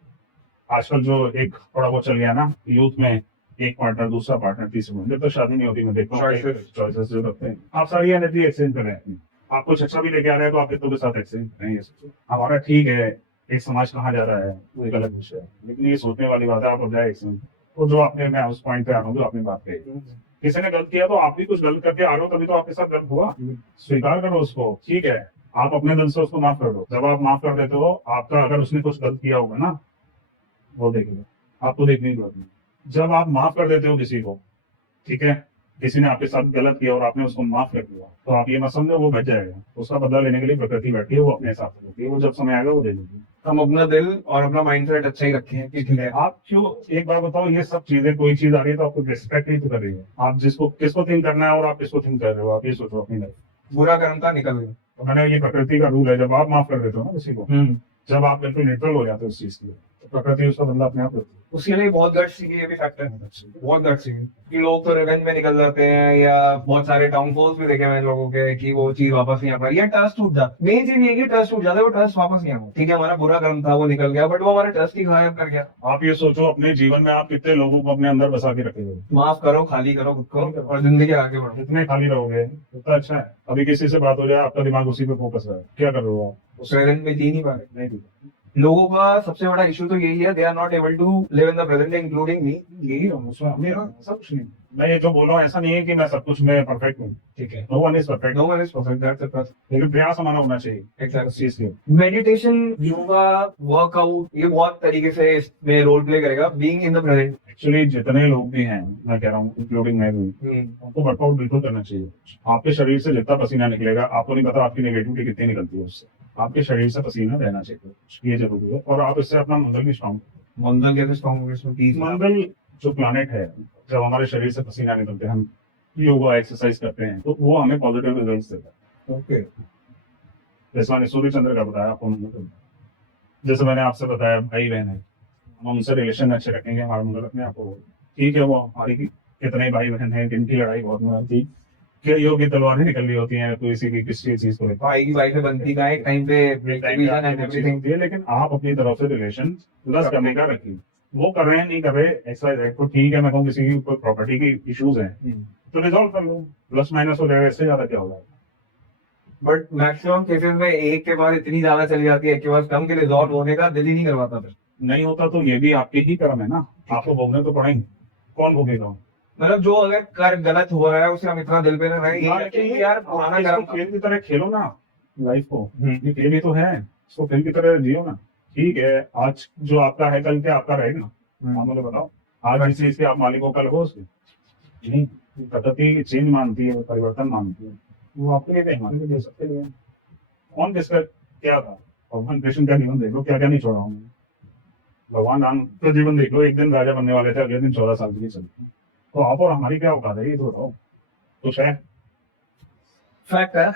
आजकल जो एक थोड़ा बहुत चल गया ना यूथ में, एक पार्टनर, दूसरा पार्टनर, तीसरा, जब तक शादी नहीं होती मैं देखता हूँ चॉइसेस जो रखते हैं, आप सारी एनर्जी एक्सचेंज कर रहे हैं। आप कुछ अच्छा भी लेके आ रहे हैं तो आप कितनों के साथ एक्सचेंज नहीं है सोचो। हमारा ठीक है एक समाज कहाँ जा रहा है वो एक अलग विषय है, लेकिन ये सोचने वाली बात है आप अब जाए एक्सचेंज। तो जो आपने, मैं उस पॉइंट पे आ रहा हूँ जो आपने बात कही, किसी ने गलत किया तो आप भी कुछ गलत करके आ रहे हो, तभी तो आपके साथ गलत हुआ, स्वीकार करो उसको, ठीक है, आप अपने दिल से उसको माफ कर दो। जब आप माफ कर देते हो, आपका अगर उसने कुछ गलत किया होगा ना वो देखेगा, आपको देखने की जरूरत नहीं। जब आप माफ कर देते हो किसी को, ठीक है, किसी ने आपके साथ गलत किया और आपने उसको माफ कर दिया, तो आप ये मत समझो वो बच जाएगा, उसका बदला लेने के लिए प्रकृति बैठी है, वो अपने हिसाब से होती है, वो जब समय आएगा वो दे देगी। हम अपना दिल और अपना माइंडसेट अच्छा ही रखें कि ठीक है। आप क्यों, एक बार बताओ, ये सब चीजें, कोई चीज आ रही है तो आपको रिस्पेक्ट ही तो कर रही है। आप जिसको किसको थिंक करना है और आप किसको थिंक कर रहे हो, आप ये सोचो अपनी लाइफ। बुरा कर्म का निकल गया, तो मैंने ये प्रकृति का रूल है, जब आप माफ कर देते हो ना किसी को, जब आप बिल्कुल न्यूट्रल हो जाते हो उस चीज के लिए, तो प्रकृति उसका बदला अपने आप लेती है। उसके लिए बहुत गट्स चाहिए, ये भी फैक्टर है, बहुत गट्स चाहिए। कि लोग तो रिवेंज में निकल जाते हैं, या बहुत सारे डाउनफॉल्स भी देखे मैंने लोगों के कि वो चीज वापस नहीं आ पाई या ट्रस्ट टूट जाता। मेन चीज ये कि ट्रस्ट टूट जाता है, वो ट्रस्ट वापस नहीं आता। ठीक है, हमारा बुरा कर्म था वो निकल गया, बट वो हमारा ट्रस्ट ही गायब कर गया। आप ये सोचो अपने जीवन में आप कितने लोगों को अपने अंदर बसा के रखेंगे। माफ करो, खाली करो खुद को और जिंदगी आगे बढ़ो। जितने खाली रहोगे उतना अच्छा है। अभी किसी से बात हो जाए आपका दिमाग उसी पे फोकस है, क्या कर रहे हो आप, उस प्रेजेंट में जी नहीं पा रहे। नहीं लोगों का सबसे बड़ा इशू तो यही है, they are not able to live in the present including me. यही हूँ उसमें, मेरा सब कुछ नहीं। मैं ये जो बोल रहा हूँ ऐसा नहीं है कि मैं सब कुछ में परफेक्ट हूँ, ठीक है, no one is perfect, no one is perfect, that's the trust. लेकिन प्रयास हमारा होना चाहिए उस एग्जैक्टली। चीज के। मेडिटेशन, योगा, वर्कआउट, ये बहुत तरीके से इसमें रोल प्ले करेगा being in the present. Actually जितने लोग भी हैं, मैं कह रहा हूँ इंक्लूडिंग मैं भी, उनको वर्कआउट बिल्कुल करना चाहिए। आपके शरीर से जितना पसीना निकलेगा, आपको नहीं पता आपकी नेगेटिविटी कितनी निकलती है उससे। आपके शरीर से पसीना रहना चाहिए, ये जरूरी है। और आप इससे अपना मंगल भी स्ट्रॉन्ग। मंगल कैसे स्ट्रॉन्ग होगा इसमें? पीस मंगल जो प्लानेट है, जब हमारे शरीर से पसीना निकलते हैं, हम योगा एक्सरसाइज करते हैं, तो वो हमें पॉजिटिव रिजल्ट्स देता है। ओके। जैसे मैंने सूर्य चंद्र का बताया आपको, मंगल, जैसे मैंने आपसे बताया भाई बहन है, हम उनसे रिलेशन अच्छे रखेंगे, हमारा मंगल अपने आप को, ठीक है। वो हमारी कितने भाई बहन हैं जिनकी लड़ाई बहुत होती, क्या योग की तलवारें निकल रही होती हैं किसी की किसी चीज को लेकर, भाई की वाइफ से बनती का एक टाइम पे डिवीजन एंड एवरीथिंग। होती है, लेकिन आप अपनी तरफ से रिलेशन प्लस करने का रखिए। वो कर रहे हैं नहीं कर रहे एक्सरसाइज तो ठीक है, मैं कहूँ किसी की कोई प्रॉपर्टी की इश्यूज हैं तो रिजॉल्व कर लो, प्लस माइनस हो जाएगा, इससे ज्यादा क्या होगा। बट मैक्सिमम केसेस में एक के बाद इतनी ज्यादा चली जाती है, एक के बाद कम के रिजॉल्व होने का दिल ही नहीं करवाता फिर। नहीं होता तो ये भी आपके ही कर्म है ना, आपको भोगने तो पड़ेंगे, कौन भोगेगा। मतलब जो अगर कर गलत हो रहा है उसे हम इतना दिल पे रख रहे हैं कि यार पुराना कर्म। खेल की तरह खेलो ना लाइफ को, ये खेल ही तो है, इसको खेल की तरह जियो ना। ठीक है, आज जो आपका है कल क्या आपका रहेगा, आप मुझे बताओ। आज जिस चीज के आप मालिक हो, कल हो उसके नहीं। प्रकृति चेंज मानती है, परिवर्तन मानती है, वो आपके लिए नहीं, हमारे लिए, सबके लिए। कौन किसका क्या था, भगवान कृष्ण का जीवन देख लो, क्या क्या नहीं छोड़ा हूँ। भगवान राम का जीवन देख लो, एक दिन राजा बनने वाले थे, अगले दिन 14 साल के लिए चलते। तो आप और हमारी क्या औकात है, ये तो बताओ। कुछ है फैक्ट है।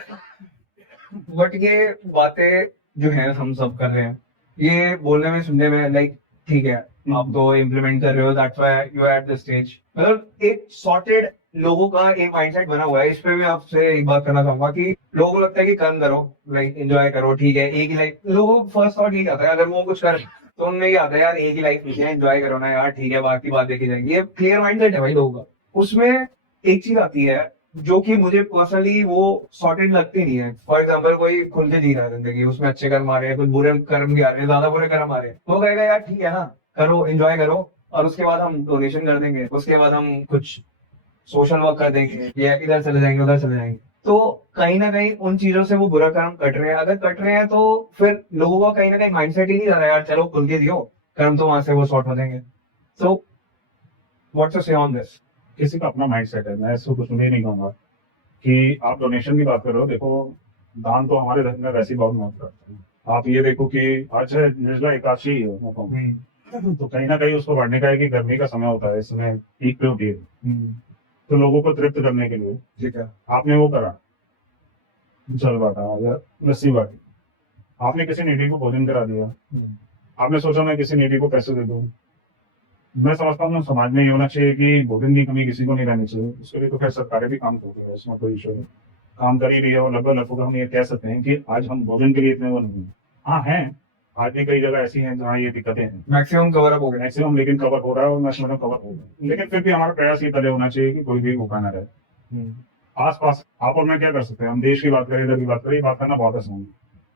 बट ये बातें जो है हम सब कर रहे हैं, ये बोलने में सुनने में लाइक ठीक है, आप तो इम्प्लीमेंट कर रहे हो, that's why you are at the stage. मतलब एक सॉर्टेड लोगों का एक माइंडसेट बना हुआ है। इस पे भी आपसे एक बात करना चाहूंगा कि लोगों को लगता है कि कर्म करो, लाइक एंजॉय करो, ठीक है, एक ही लाइफ। लोगों को फर्स्ट थॉट यही आता है, अगर वो कुछ कर तो उनमें ये आता है यार एक ही लाइफ है, एंजॉय करो ना यार, ठीक है, बाकी बात देखी जाएगी। ये क्लियर माइंडसेट है भाई लोगों का। उसमें एक चीज आती है जो कि मुझे पर्सनली वो सॉर्टेड लगती नहीं है। फॉर एग्जाम्पल कोई खुल के जी रहा है जिंदगी, उसमें अच्छे कर्म आ रहे हैं, कुछ बुरे कर्म भी आ रहे हैं, ज्यादा बुरे कर्म आ रहे हैं, तो कहेगा यार ठीक है ना, करो, एंजॉय करो, और उसके बाद हम डोनेशन कर देंगे, उसके बाद हम कुछ सोशल वर्क कर देंगे, या इधर चले जाएंगे उधर चले जाएंगे। तो कहीं ना कहीं उन चीजों से वो बुरा कर्म कट रहे हैं। अगर कट रहे हैं तो फिर लोगों का कहीं ना कहीं माइंडसेट ही नहीं जा रहा है यार चलो खुल के दियो, कर्म तो वहां से वो सॉर्ट हो जाएंगे। सो व्हाट्स योर से ऑन दिस? किसी का अपना माइंड सेट है, मैं इसको कुछ नहीं कहूंगा कि आप डोनेशन की बात कर रहे हो। देखो, दान तो हमारे धर्म में वैसे ही बहुत महत्व रखते हैं। आप ये देखो कि आज है निर्जला एकादशी है, तो कहीं ना कहीं उसको बढ़ने का है कि गर्मी का समय होता है, इसमें पीक पे होती है, तो लोगों को तृप्त करने के लिए ठीक है, आपने वो करा, जल बांटा या लस्सी बांटी, आपने किसी नीडी को भोजन करा दिया, आपने सोचा मैं किसी नीडी को पैसे दे दूं। मैं समझता हूँ समाज में ये होना चाहिए कि भोजन की कमी किसी को नहीं रहनी चाहिए। उसके लिए तो खैर सरकारें भी काम करती है, इसमें कोई इशू नहीं, काम कर ही रही है। और लगभग हम ये कह सकते हैं कि आज हम भोजन के लिए इतने वो नहीं। हाँ है, आज भी कई जगह ऐसी हैं जहाँ ये दिक्कतें हैं, मैक्सिमम कवर अप हो गया, मैक्सिमम, लेकिन कवर हो रहा है, और मैं समझ कवर हो गया। लेकिन फिर भी हमारा प्रयास ये तरह होना चाहिए कि कोई भी भूखा ना रहे। आस पास आप और मैं क्या कर सकते हैं, हम देश की बात करें, इधर की बात करें, बात करना बहुत आसान है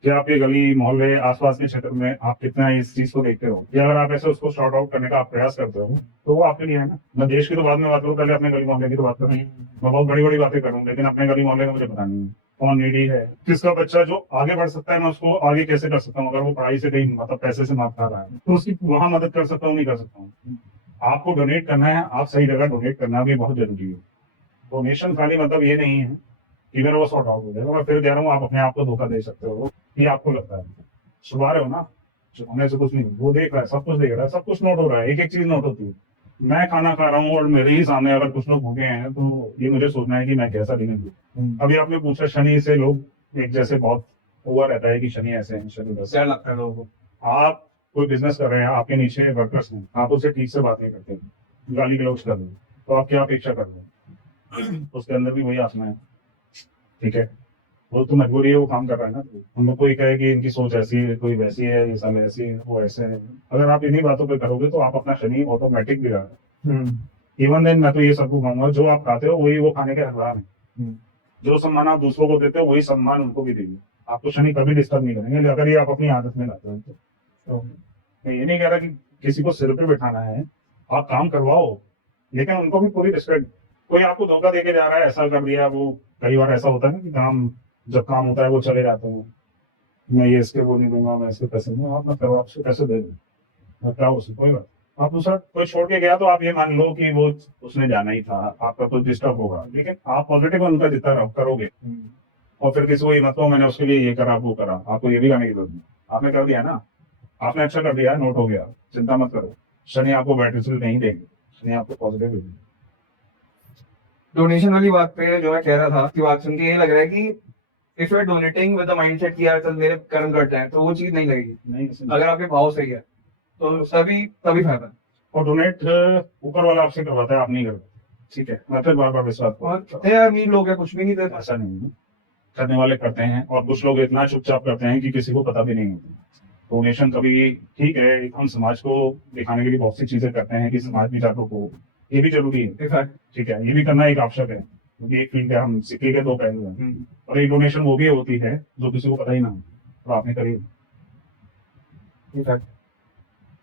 कि आपके गली मोहल्ले आसपास के क्षेत्र में आप कितना इस चीज को देखते हो, या अगर आप ऐसे उसको शॉर्ट आउट करने का आप प्रयास करते हो तो वो आपके लिए है ना। मैं देश की तो बाद में बात करूँ, पहले अपने गली मोहल्ले की तो बात करूँ। मैं बहुत बड़ी बड़ी बातें करूँ, लेकिन अपने गली मोहल्ले का मुझे पता नहीं है कौन नीडी है, किसका बच्चा जो आगे बढ़ सकता है, मैं उसको आगे कैसे कर सकता हूँ। अगर वो पढ़ाई से कहीं मतलब पैसे से मात खा रहा है तो उसकी वहां मदद कर सकता हूँ, नहीं कर सकता हूँ। आपको डोनेट करना है, आप सही जगह डोनेट करना भी बहुत जरूरी है। डोनेशन खाली मतलब ये नहीं है कि मेरा वो सॉर्ट आउट हो जाएगा। मैं फिर कह रहा हूँ, आप अपने आप को धोखा दे सकते हो, ये आपको लगता है। सुबह रहे हो ना, होने से कुछ नहीं, वो देख रहा है, सब कुछ देख रहा है, सब कुछ नोट हो रहा है, एक एक चीज नोट होती है। मैं खाना खा रहा हूँ और मेरे ही सामने अगर कुछ लोग भूखे हैं तो ये मुझे सोचना है कि मैं कैसा दिन दूँ। अभी आपने पूछा शनि से लोग एक जैसे बहुत हुआ रहता है कि शनि ऐसे हैं, शनि वैसे। क्या लगता है लोगों को? आप कोई बिजनेस कर रहे हैं, आपके नीचे वर्कर्स हैं, आप उससे ठीक से बात नहीं करते, गाली गलौज कर रहे हैं, तो आप क्या अपेक्षा कर रहे हैं? उसके अंदर भी वही आसना है, ठीक है। वो तो मजबूरी है, वो काम कर रहा है ना। उनको कोई कहे कि इनकी सोच ऐसी है, कोई वैसी है, ये सब ऐसी है, वो ऐसे है, अगर आप इन्हीं बातों पे करोगे तो आप अपना शनि ऑटोमेटिक भी रहा है। इवन देन मैं तो ये सबको कहूंगा, जो आप खाते हो वही वो खाने के हकदार है। जो सम्मान आप दूसरों को देते हो वही सम्मान उनको भी देंगे। आपको शनि कभी डिस्टर्ब नहीं करेंगे अगर ये आप अपनी आदत में लाते हो। मैं ये नहीं कह रहा कि किसी को सिर पे बिठाना है, आप काम करवाओ, लेकिन उनको भी पूरी रिस्पेक्ट। कोई आपको धोखा देके जा रहा है, ऐसा कर दिया वो, कई बार ऐसा होता है ना कि काम, जब काम होता है वो चले जाते हैं, मैं ये इसके वो नहीं दूंगा, मैं इसके पैसे नहीं, आप मत करो, आपसे पैसे दे दो, बताओ उसे, कोई बात। आप दूसरा कोई छोड़ के गया तो आप ये मान लो कि वो उसने जाना ही था, आपका कुछ डिस्टर्ब होगा, लेकिन आप पॉजिटिव उनका जितना करोगे, और फिर किसी को ये मत कहो मैंने उसके लिए ये करा वो करा, आपको ये भी करने की जरूरत नहीं, आपने कर दिया ना, आपने अच्छा कर दिया, नोट हो गया, चिंता मत करो, शनि आपको बैड रिजल्ट नहीं देंगे, शनि आपको पॉजिटिव देंगे। डोनेशन वाली बात पे जो मैं कह रहा था, की बात सुन के ये लग रहा है कि if you are donating with the mindset कि यार चल मेरे कर्म करते हैं, तो वो चीज नहीं लगेगी। नहीं, अगर आपके भाव सही है तो तभी तभी फायदा है। और डोनेट ऊपर वाला आपसे करवाता है, आप नहीं करते, ठीक है, मैं फिर बार बार विश्वास करो। और कितने अमीर लोग हैं कुछ भी नहीं देते। ऐसा नहीं है, करने वाले करते हैं, और कुछ लोग इतना चुपचाप करते हैं कि किसी को पता भी नहीं होता। डोनेशन कभी ठीक है, हम समाज को दिखाने के लिए बहुत सी चीजें करते हैं कि समाज में जागरूक हो, ये भी जरूरी है, इफेक्ट। ठीक है, ये भी करना एक आवश्यक है, क्योंकि एक फील्ड है, हम सिक्के के दो पहलू हैं, और एक डोनेशन वो भी होती है जो किसी को पता ही ना हो, और आपने करी, इफेक्ट।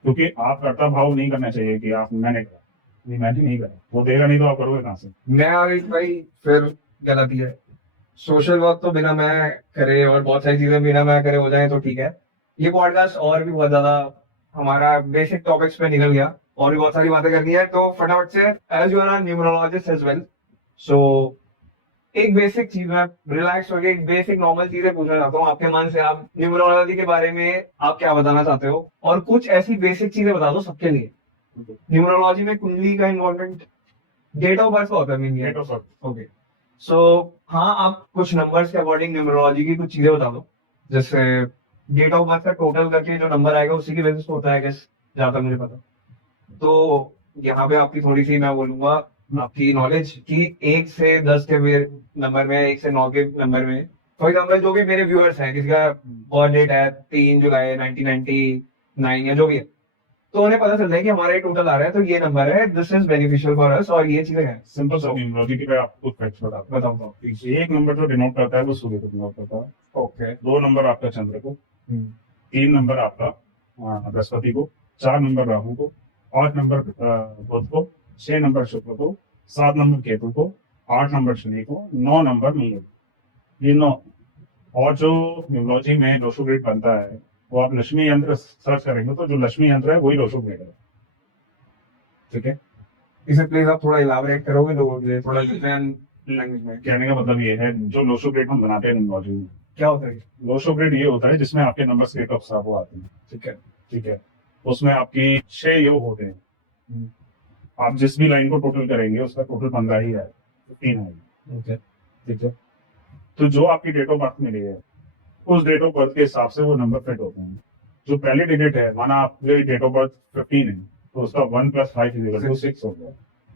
क्योंकि आप कर्ता भाव नहीं करना चाहिए कि आप मैंने करा, नहीं मैंने नहीं करा, वो देगा नहीं तो आप करोगे कहाँ से। मैं आगे भाई फिर गलती है। सोशल वर्क तो बिना मैं करे और बहुत सारी चीजें बिना मैं करे हो जाए तो ठीक है। ये पॉडकास्ट और भी बहुत ज्यादा हमारा बेसिक टॉपिक्स पे निकल गया और भी बहुत सारी बातें करनी है, तो फटाफट से as you are numerologist as well, so एक बेसिक चीज में रिलैक्स होकर एक बेसिक नॉर्मल चीजें पूछना चाहता हूँ आपके मन से। आप न्यूमरोलॉजी के बारे में आप क्या बताना चाहते हो, और कुछ ऐसी बेसिक चीजें बता दो सबके लिए। न्यूमरोलॉजी में कुंडली का इन्वॉल्वमेंट डेट ऑफ बर्थ का होता है Date of birth। ओके, सो हाँ आप कुछ नंबर्स के अकॉर्डिंग न्यूमरोलॉजी की कुछ चीजें बता दो, जैसे डेट ऑफ बर्थ का टोटल करके जो नंबर आएगा उसी की बेसिस पे होता है गेस, जहां तक मुझे पता। तो यहाँ पे आपकी थोड़ी सी मैं बोलूंगा आपकी नॉलेज की 1 से 10 के नंबर में, 1 से 9 के नंबर में, फॉर एग्जाम्पल जो भी मेरे व्यूअर्स हैं किसी का बर्थ डेट है 3 जुलाई 1999 या जो भी है, तो उन्हें पता चलता है कि हमारा ये टोटल आ रहा है तो ये नंबर है, this is beneficial for us, और ये चीजें हैं। सिंपल सा न्यूमरोलॉजी की मैं आपको फैक्ट्स बताता हूँ। एक नंबर जो डिनोट करता है वो सूर्य को डिनोट करता है, ओके। 2 नंबर आपका चंद्र को, 3 नंबर आपका बृहस्पति को, 4 नंबर राहु को, 8 नंबर बुध को, 6 नंबर शुक्र को, 7 नंबर केतु को, 8 नंबर शनि को, 9 नंबर मंगल, ये 9। और जो न्यूमरोलॉजी में दोषो ग्रेड बनता है वो आप लक्ष्मी यंत्र सर्च करेंगे तो जो लक्ष्मी यंत्र है वही दोषो ग्रेड है, ठीक है। इसे प्लीज आप थोड़ा इलाबोरेट करोगे लोगों के लिए, थोड़ा डिफरेंट लैंग्वेज में। कहने का मतलब ये है, जो लोशो ग्रेड हम बनाते हैं न्यूमरोलॉजी में, क्या होता है? लोशो ग्रेड ये होता है जिसमें आपके नंबर स्टेट ऑफ वो आते हैं, ठीक है। ठीक है, उसमें आपकी 6 योग होते हैं, आप जिस भी लाइन को टोटल करेंगे उसका टोटल 15 ही है, 3 है, ओके। ठीक है। तो जो आपकी डेट ऑफ बर्थ मिली है उस डेट ऑफ बर्थ के हिसाब से वो नंबर फिट होते हैं। जो पहले डिजिट है, माना आपकी डेट ऑफ बर्थ 15 है तो उसका 1 + 5 = 6 हो गया,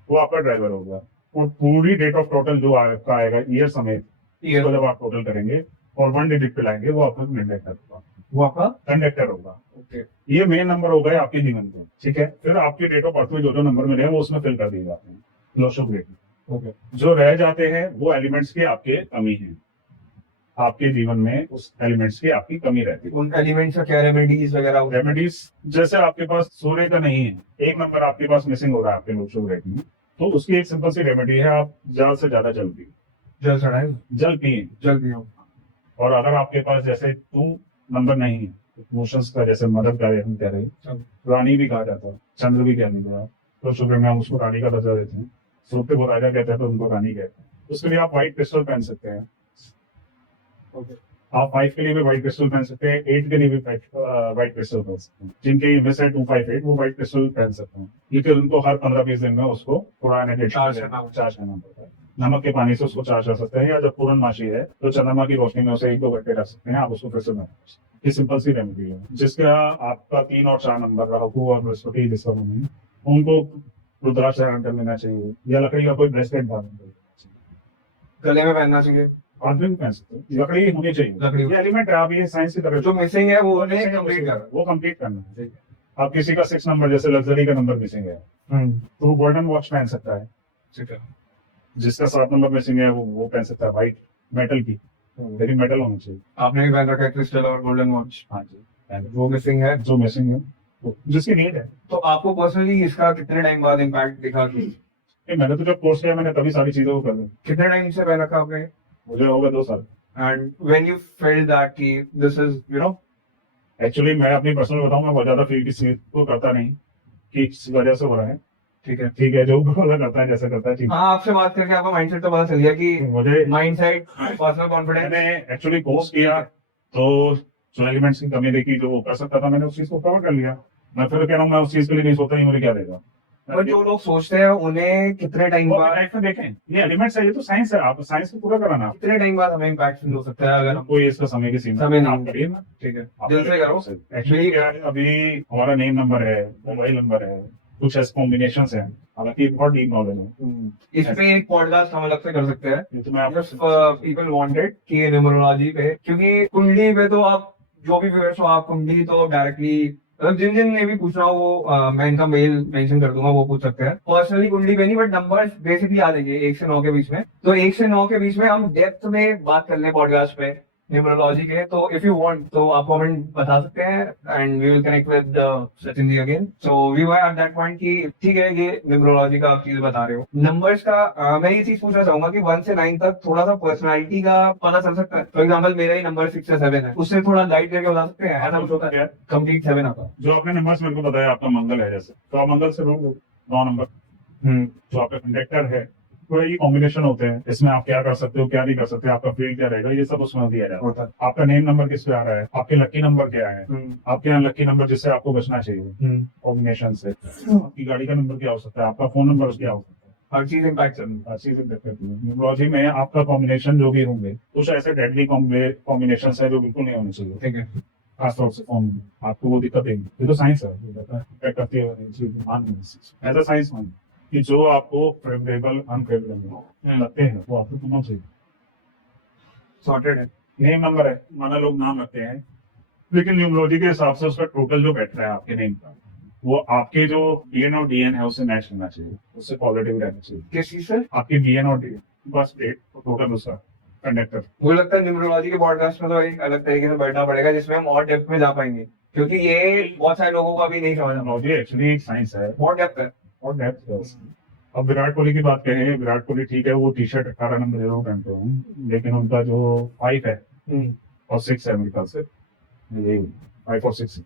वो आपका ड्राइवर हो गया। और पूरी डेट ऑफ टोटल जो आपका आएगा ईयर समेत, इसको जब आप टोटल करेंगे और 1 डिजिट पे लाएंगे वो आपका कंडक्टर होगा, वो आपका कंडक्टर होगा। ओके। ये मेन नंबर हो गए आपके जीवन के, ठीक है। फिर आपकी डेट ऑफ बर्थ में जो जो नंबर मिले हैं वो उसमें फिल कर दिए जाते हैं लोशो ग्रेड में। ओके। जो रह जाते हैं वो एलिमेंट्स की आपके कमी है, आपके जीवन में उस एलिमेंट्स की आपकी कमी रहती है। उन एलिमेंट्स का क्या रेमेडीज वगैरह? रेमेडीज जैसे आपके पास सूर्य का नहीं है, एक नंबर आपके पास मिसिंग हो रहा है आपके लोशो ग्रेड में, तो उसकी एक सिंपल सी रेमेडी है, आप ज्यादा से ज्यादा जल पिए, जल चढ़ाए, जल पिए, जल पियो। और अगर आपके पास जैसे 2 नंबर नहीं है, इमोशंस का जैसे मदर का हम कह रहे हैं, रानी भी कहा जाता है, चंद्र भी कहने लगा, तो शुक्र में हम उसको रानी का दर्जा देते हैं, सूर्य को राजा कहते हैं तो उनको रानी कहते हैं। उसके लिए आप व्हाइट क्रिस्टल पहन सकते हैं, आप 5 के लिए भी व्हाइट क्रिस्टल पहन सकते हैं, 8 के लिए भी व्हाइट क्रिस्टल पहन सकते हैं। जिनके मिस है 258 वो व्हाइट क्रिस्टल पहन सकते हैं, क्योंकि उनको हर 15-20 दिन में उसको थोड़ा चार्ज करना पड़ता है। नमक के पानी से उसको चार्ज कर सकते हैं, या जब पूर्णमासी है तो चंद्रमा की रोशनी में उसे 1-2 घंटे रख सकते हैं, आप उसको फिर से बना सकते हैं। ये सिंपल सी रेमेडी है, जिसका आपका 3 और 4 नंबर राहु और बृहस्पति जिसका नहीं, उनको रुद्राक्ष धारण कर लेना चाहिए, या लकड़ी का कोई ब्रेसलेट धारण कर लेना चाहिए। गले में पहनना चाहिए, आदमी पहन सकते हैं, लकड़ी होनी चाहिए, लकड़ी। ये एलिमेंट है, आप ये साइंस की तरह जो मिसिंग है वो नहीं कंप्लीट कर। वो कंप्लीट करना है, ठीक है। आप किसी का 6 नंबर जैसे लग्जरी का नंबर मिसिंग है तो वो गोल्डन वॉच पहन सकता है, ठीक है। जिसका 7 नंबर मिसिंग है वो पहन सकता है व्हाइट मेटल की, लेकिन मेटल होनी चाहिए। आपने भी पहन रखा है क्रिस्टल और गोल्डन वॉच? हाँ जी। वो मिसिंग है। जो मिसिंग है, तो जिसकी नीड है। तो आपको पर्सनली इसका कितने टाइम बाद इम्पैक्ट दिखा कि मैंने तो जब कोर्स किया मैंने तभी सारी चीजों को कर ली। कितने टाइम से पहन रखा आपने? मुझे हो गए 2 साल। And when you felt that कि दिस इज एक्चुअली मैं अपनी पर्सनल बताऊं, मैं बहुत ज्यादा फील किसी को करता नहीं कि इस वजह से हो रहा है। ठीक है, जो वाला करता है जैसा करता है ठीक है। हाँ, आपसे बात करके आपका माइंडसेट तो पता चल गया कि मुझे माइंडसेट, पर्सनल कॉन्फिडेंस। मैंने एक्चुअली कोर्स किया तो जो एलिमेंट्स की कमी देखी, जो वो कर सकता था, मैंने उस चीज को कवर कर लिया। मैं फिर कह रहा हूँ मैं उस चीज के लिए नहीं सोचता, नहीं मुझे क्या देगा। पर जो लोग सोचते हैं उन्हें कितने टाइम बाद, लाइफ में देखें ये एलिमेंट्स है, ये तो साइंस है, आप साइंस को पूरा कराना। कितने टाइम बाद हमें इम्पैक्ट फील हो सकता है अगर हम कोई इसका समय की सीमा समय नहीं आप करिए ना। ठीक है, आप दिल से करो। एक्चुअली क्या है, अभी हमारा नेम नंबर है, मोबाइल नंबर है, कुछ ऐसे कॉम्बिनेशन है, हालांकि बहुत डीप नॉलेज है। इस पे एक पॉडकास्ट हम अलग से कर सकते हैं ये तो मैं if people wanted कि न्यूमरोलॉजी पे, क्योंकि कुंडली पे तो आप जो भी व्यूअर्स हो, आप कुंडली तो डायरेक्टली मतलब जिन जिन ने भी पूछना हो वो मैं इनका मेल मेंशन कर दूंगा, वो पूछ सकते हैं पर्सनली कुंडली पे नहीं, बट नंबर्स बेसिकली आ जाएंगे 1 से 9 के बीच में। तो 1 से 9 के बीच में हम डेप्थ में बात कर ले पॉडकास्ट पे न्यूमरोलॉजी के। तो इफ यू वांट तो आप कमेंट बता सकते हैं and we will connect with Sachin ji again. So we were at that point कि ठीक है, ये न्यूमरोलॉजी का आप चीज बता रहे हो। नंबर्स का मैं ये चीज पूछना चाहूंगा कि 1 से 9 तक थोड़ा सा पर्सनालिटी का पता चल सकता है। फॉर एग्जाम्पल मेरा ही नंबर 6 से 7 है, उससे थोड़ा गाइड करके बता सकते हैं? ऐसा कुछ होता है? कंप्लीट 7 आता है। जो आपने नंबर्स मेरे को बताया, आपका मंगल है जैसे, तो आप मंगल से लो 9 नंबर। जो आपका कंडक्टर है, तो ये कॉम्बिनेशन होते हैं, इसमें आप क्या कर सकते हो, क्या नहीं कर सकते, आपका फील्ड क्या रहेगा, ये सब उसमें दिया जाता है। आपका नेम नंबर किस पे आ रहा है, आपके लकी नंबर क्या है, आपके यहाँ लकी नंबर जिससे आपको बचना चाहिए कॉम्बिनेशन से, आपकी गाड़ी का नंबर क्या हो सकता है, आपका फोन नंबर क्या हो सकता है, हर चीज इम्पैक्ट हर चीज करती है। न्यूमरोलॉजी में आपका कॉम्बिनेशन जो भी होंगे, कुछ ऐसे डेडली कॉम्बिनेशन है जो बिल्कुल नहीं होने चाहिए। ठीक है, खासतौर से फॉर्म में आपको वो दिक्कत देंगे। ये तो साइंस है, करती है ऐसा साइंस मान कि जो आपको फेवरेबल अनफेवरेबल लगते हैं वो आपको करना चाहिए। सॉर्टेड है। नेम नंबर है, माना लोग नाम रखते हैं, लेकिन न्यूमरोलॉजी के हिसाब से उसका टोटल जो बैठ रहा है आपके नेम का, वो आपके जो बीएन और डीएन है उससे मैच करना चाहिए, उससे पॉजिटिव रहना चाहिए। किस चीज से? आपके बीएन और डीएन, बस डेट टोटल उसका कंडक्टर। मुझे लगता है न्यूमरोलॉजी के पॉडकास्ट में तो एक अलग तरीके से बैठना पड़ेगा जिसमें हम और डेप्थ में जा पाएंगे, क्योंकि ये बहुत सारे लोगों का भी नहीं समझ। न्यूमरोलॉजी एक्चुअली एक साइंस है, बहुत डेप्थ है। और डेप्थ है। अब विराट कोहली की बात करें, विराट कोहली ठीक है, वो टी शर्ट 18 नंबर जरूर पहनते हैं, लेकिन उनका जो 5 है और 6 है मेरे ख्याल से, यही 5 और 6।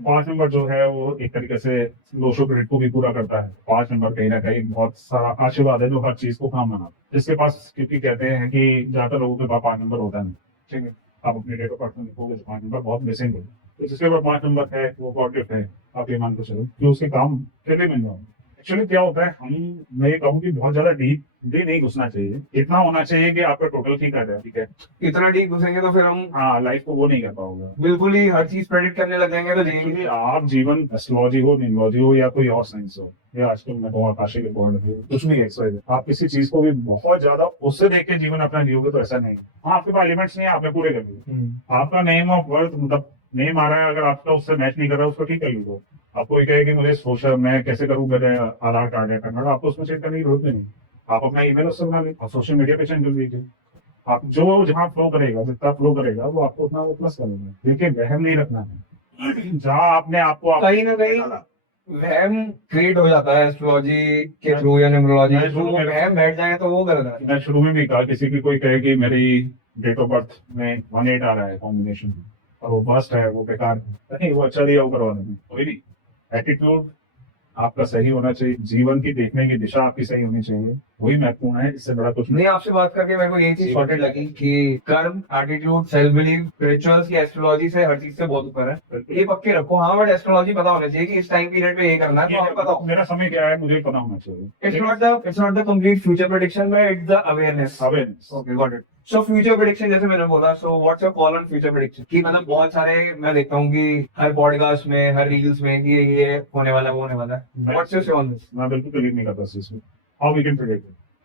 5 नंबर जो है वो एक तरीके से दोषों क्रेडिट को भी पूरा करता है। 5 नंबर कहीं ना कहीं बहुत सारा आशीर्वाद है जो हर चीज को काम बनाता है, जिसके पास, क्योंकि कहते हैं कि ज्यादातर लोगों के पास 5 नंबर होता है। ठीक है, आप अपने डेट ऑफ बर्थ में लिखोगे 5 नंबर बहुत मिसिंग है, तो जिसके पास 5 नंबर है वो पॉजिटिव है, आप ये मान के चलो कि उसके काम फिर भी मिल जाओ। एक्चुअली क्या होता है, मैं ये कहूँ कि बहुत ज्यादा डीप भी नहीं घुसना चाहिए, इतना होना चाहिए कि आपका टोटल ठीक आ जाए। ठीक है, इतना डीप घुसेंगे तो फिर हम हाँ लाइफ को वो नहीं कर पाओगे, बिल्कुल ही हर चीज प्रेडिक्ट करने लग जाएंगे। तो एक्चुअली आप जीवन एस्ट्रोलॉजी हो, न्यूमरोलॉजी हो या कोई और साइंस हो, या आजकल मैं कहूँ आकाशीय रिकॉर्ड हो, कुछ भी एक्सरसाइज, आप किसी चीज को भी बहुत ज्यादा उससे देख के जीवन अपना जियोगे तो ऐसा नहीं। हाँ, आपके पास एलिमेंट्स नहीं है, आपने पूरे कर लिए। आपका नेम ऑफ बर्थ, मतलब नेम आ रहा है, अगर आपका उससे मैच नहीं कर रहा है उसको ठीक कर लीजिए। आपको ये कहे कि मुझे सोशल मैं कैसे करूँ, मेरे आधार कार्ड है करना, आपको उसमें चेक करने की जरूरत नहीं। आप अपना ईमेल उससे बना लीजिए और सोशल मीडिया पे चेंज कर लीजिए। आप जो जहाँ फ्लो करेगा, जितना फ्लो करेगा वो आपको उतना वो प्लस करेगा। देखिए, वहम नहीं रखना है, जहाँ आपने आपको कहीं ना कहीं वहम क्रिएट हो जाता है एस्ट्रोलॉजी के थ्रू या न्यूमरोलॉजी के थ्रू। वहम बैठ जाए तो वो गलत है। मैं शुरू में भी कहा, किसी की कोई कहे कि मेरी डेट ऑफ बर्थ में 18 आ रहा है कॉम्बिनेशन और वो बस्ट है, वो बेकार है, नहीं वो अच्छा दिया वो करवा देंगे, कोई नहीं। एटीट्यूड आपका सही होना चाहिए, जीवन की देखने की दिशा आपकी सही होनी चाहिए, वही महत्वपूर्ण है, इससे बड़ा कुछ नहीं। आपसे बात करके मेरे को ये चीज सॉर्टेड लगी कि कर्म, एटीट्यूड, सेल्फ बिलीव, रिचुअल्स की एस्ट्रोलॉजी से हर चीज से बहुत ऊपर है। ये पक्के रखो। हाँ, बट एस्ट्रोलॉजी पता होना चाहिए कि इस टाइम पीरियड में ये करना है, तो आपको पता हो। मेरा समय क्या है मुझे पता होना चाहिए। It's not the complete future prediction, में it's the awareness. Okay, got it. So future prediction, जैसे मैंने बोला, so what's your call on future prediction? कि मतलब बहुत सारे मैं देखता हूँ कि हर पॉडकास्ट में, हर रील्स में कि ये होने वाला है, वो होने वाला है। व्हाट्स योर से ऑन दिस? मैं बिल्कुल बिलीव नहीं करता इस चीज में। हाउ वी कैन प्रेडिक्ट,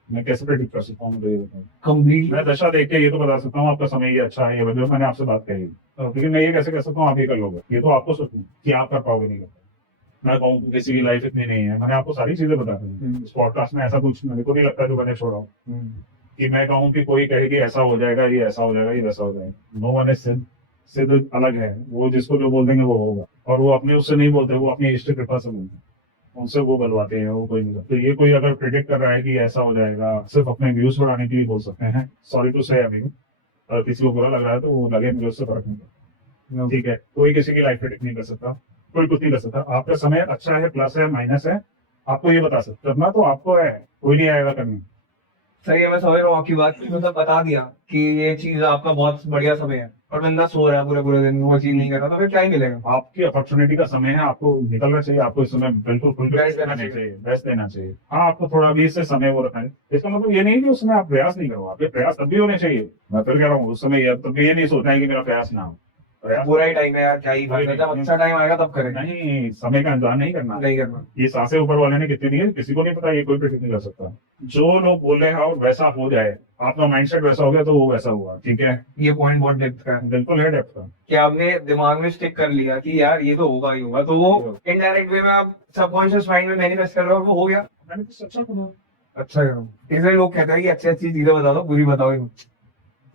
मैं कैसे प्रेडिक्ट कर सकता हूँ? मुझे कंप्लीट मैं दशा देख के ये तो बता सकता हूँ आपका समय ये अच्छा है, ये वजह मैंने आपसे बात कही, लेकिन मैं ये कैसे कह सकता हूँ आप ये कर लोगे? ये तो आपको सोचना कि आप कर पाओगे नहीं कर पाओगे। मैं कहूँ किसी की लाइफ इतनी नहीं है, मैंने आपको सारी चीजें बता दी इस पॉडकास्ट में। ऐसा कुछ मेरे को नहीं लगता जो मैंने छोड़ा हूँ कि मैं कहूँ कि कोई कहे कि ऐसा हो जाएगा, ये ऐसा हो जाएगा, ये वैसा हो जाएगा। नो वन इज सिड, से तो अलग है, वो जिसको जो बोल देंगे वो होगा, और वो अपने उससे नहीं बोलते, वो अपनी इष्ट कृपा से बोलते हैं, उनसे वो बुलवाते हैं, वो कोई नहीं करता। तो ये कोई अगर प्रिडिक्ट कर रहा है कि ऐसा हो जाएगा, सिर्फ अपने व्यूज बढ़ाने के लिए बोल सकते हैं। सॉरी टू से अभी, अगर किसी को बुरा लग रहा है तो वो लगे, मुझे उससे फर्क नहीं पड़ता, ठीक है। कोई किसी की लाइफ प्रिडिक्ट नहीं कर सकता, कोई कुछ नहीं कर सकता। आपका समय अच्छा है, प्लस है, माइनस है, आपको ये बता सकते, करना तो आपको है, कोई नहीं आएगा करने। सही है, मैं समझ रहा हूँ आपकी बात की, मतलब बता दिया कि ये चीज आपका बहुत बढ़िया समय है, और बंदा सो रहा है पूरे पूरे दिन, वो चीज नहीं कर रहा, तो फिर क्या ही मिलेगा। आपकी अपॉर्चुनिटी का समय है, आपको निकलना चाहिए, आपको इस समय बिल्कुल फुल Best देना चाहिए, बेस्ट देना चाहिए। हाँ, आपको थोड़ा भी इससे समय वो रखना है, इसका मतलब ये नहीं कि उसमें आप प्रयास नहीं करो, आपके प्रयास तब भी होने चाहिए। मैं फिर कह रहा हूँ, उस समय तब भी ये नहीं सोचना है कि मेरा प्रयास ना हो, प्रयास बुरा ही टाइम है यार, क्या ही बात है, जब अच्छा टाइम आएगा तब करेंगे। नहीं, समय का इंतजार नहीं करना। नहीं करना। ये सांसें ऊपर वाले ने कितनी दी है किसी को नहीं पता, ये कोई प्रेडिक्ट नहीं कर सकता। जो लोग बोल रहे हैं और वैसा हो जाए, आपका माइंडसेट वैसा हो गया तो वो वैसा हुआ, ठीक है। ये पॉइंट बहुत डेप्थ का है बिल्कुल है डेप्थ का। कि आपने दिमाग में स्टिक कर लिया कि यार ये तो होगा ही होगा, तो वो इनडायरेक्ट वे में आप सबकॉन्शियस माइंड में मैनिफेस्ट कर रहे हो, और वो हो गया। मैंने तो अच्छा कहा। अच्छा करो, इसलिए लोग कहते हैं कि अच्छी अच्छी चीजें बता दो, बुरी बताओ ही मत।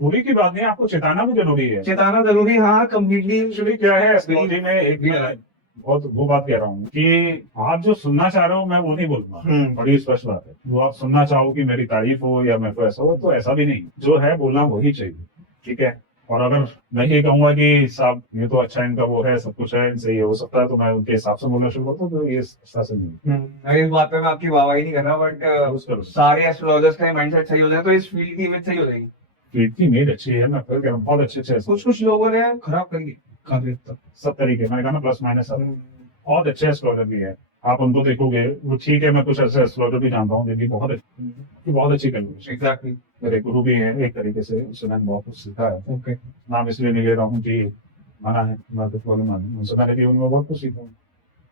बुरी की बात नहीं, आपको चेताना भी जरूरी है। चेताना जरूरी, हाँ कम्प्लीटली। एक्चुअली क्या है, एस्ट्रोलॉजी में एक बहुत वो बात कह रहा हूँ कि आप जो सुनना चाह रहे हो, मैं वो नहीं बोलूंगा, बड़ी स्पष्ट बात है। वो आप सुनना चाहो कि मेरी तारीफ हो या मेरे को ऐसा हो, तो ऐसा भी नहीं, जो है बोलना वही चाहिए, ठीक है। और अगर मैं ये कहूंगा कि साहब ये तो अच्छा इनका वो है, सब कुछ है, इनसे ये हो सकता है, तो मैं उनके हिसाब से बोलना शुरू करता हूँ, तो ये ऐसा से नहीं। अरे इस बात पे मैं आपकी वाहवाही नहीं कर रहा, बट सारे एस्ट्रोलॉजर्स का माइंडसेट सही हो जाए तो इस फील्ड की इमेज सही हो जाएगी। फील्ड की इमेज अच्छी है, मैं फिर कह रहा हूँ, बहुत अच्छे अच्छे कुछ कुछ लोगों ने खराब करी काफी हद तक, सब तरीके, मैंने कहा ना, प्लस माइनस सब। बहुत अच्छे एस्ट्रोलॉजर भी है, आप उनको देखोगे, वो ठीक है। मैं कुछ ऐसे एस्ट्रोलॉजर भी जानता हूँ जिनकी बहुत अच्छी कन्वर्सेशन। एग्जैक्टली। मेरे गुरु भी हैं एक तरीके से, उससे मैंने बहुत कुछ सीखा है। ओके। नाम इसलिए नहीं ले रहा हूँ कि मना है, मैं कुछ बोलूँ, उनसे मैंने भी उनमें बहुत कुछ सीखा,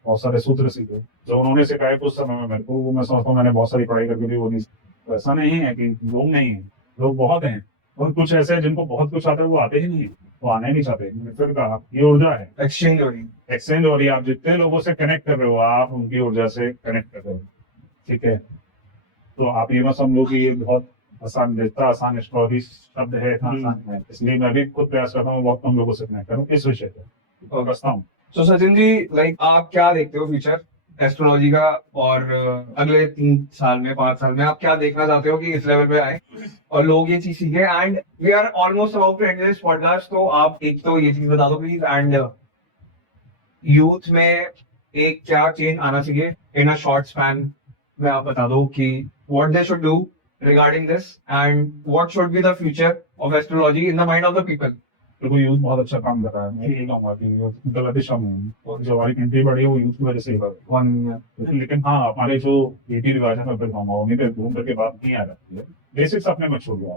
बहुत सारे सूत्र सीखे जो उन्होंने सिखाए कुछ समय में मेरे को। वो मैं समझता हूँ मैंने बहुत सारी पढ़ाई करके भी वो नहीं। तो ऐसा नहीं है कि लोग नहीं है, लोग बहुत हैं, और कुछ ऐसे हैं जिनको बहुत कुछ आता है, वो आते ही नहीं, वो आना ही नहीं चाहते। मैंने फिर कहा, ये ऊर्जा है, एक्सचेंज हो रही है। एक्सचेंज हो रही है। आप जितने लोगों से कनेक्ट कर रहे हो, आप उनकी ऊर्जा से कनेक्ट कर रहे हो, ठीक है। तो आप ये मत समझो कि ये बहुत आसान, जितना आसान एस्ट्रोलॉजी शब्द है इतना आसान है। इसलिए मैं भी खुद प्रयास करता हूँ बहुत कम लोगों से कनेक्ट करूँ इस विषय पर, और बसता हूँ। तो सचिन जी, लाइक आप क्या देखते हो फ्यूचर एस्ट्रोलॉजी का, और अगले 3 साल में 5 साल में आप क्या देखना चाहते हो कि इस लेवल पे आए और लोग ये चीज सीखे। And we are almost about to end this podcast, तो आप एक तो ये चीज बता दो प्लीज, एंड यूथ में एक क्या चेंज आना चाहिए इन अ शॉर्ट स्पैन में, आप बता दो कि what they should do regarding this, and what should be the future of astrology in the mind of the people. तो यूथ बहुत अच्छा काम कर रहा है, मैं यही कहूंगा कि यूथ गलत दिशा में है, और जो हमारी कंट्री बढ़ी है वो यूथ की वजह से ही बढ़ी है। लेकिन हाँ, हमारे जो रीति रिवाज है, मैं फिर कहूंगा उन्हीं पे घूम करके बात नहीं आ जाती है। बेसिक्स अपने मत छोड़िए,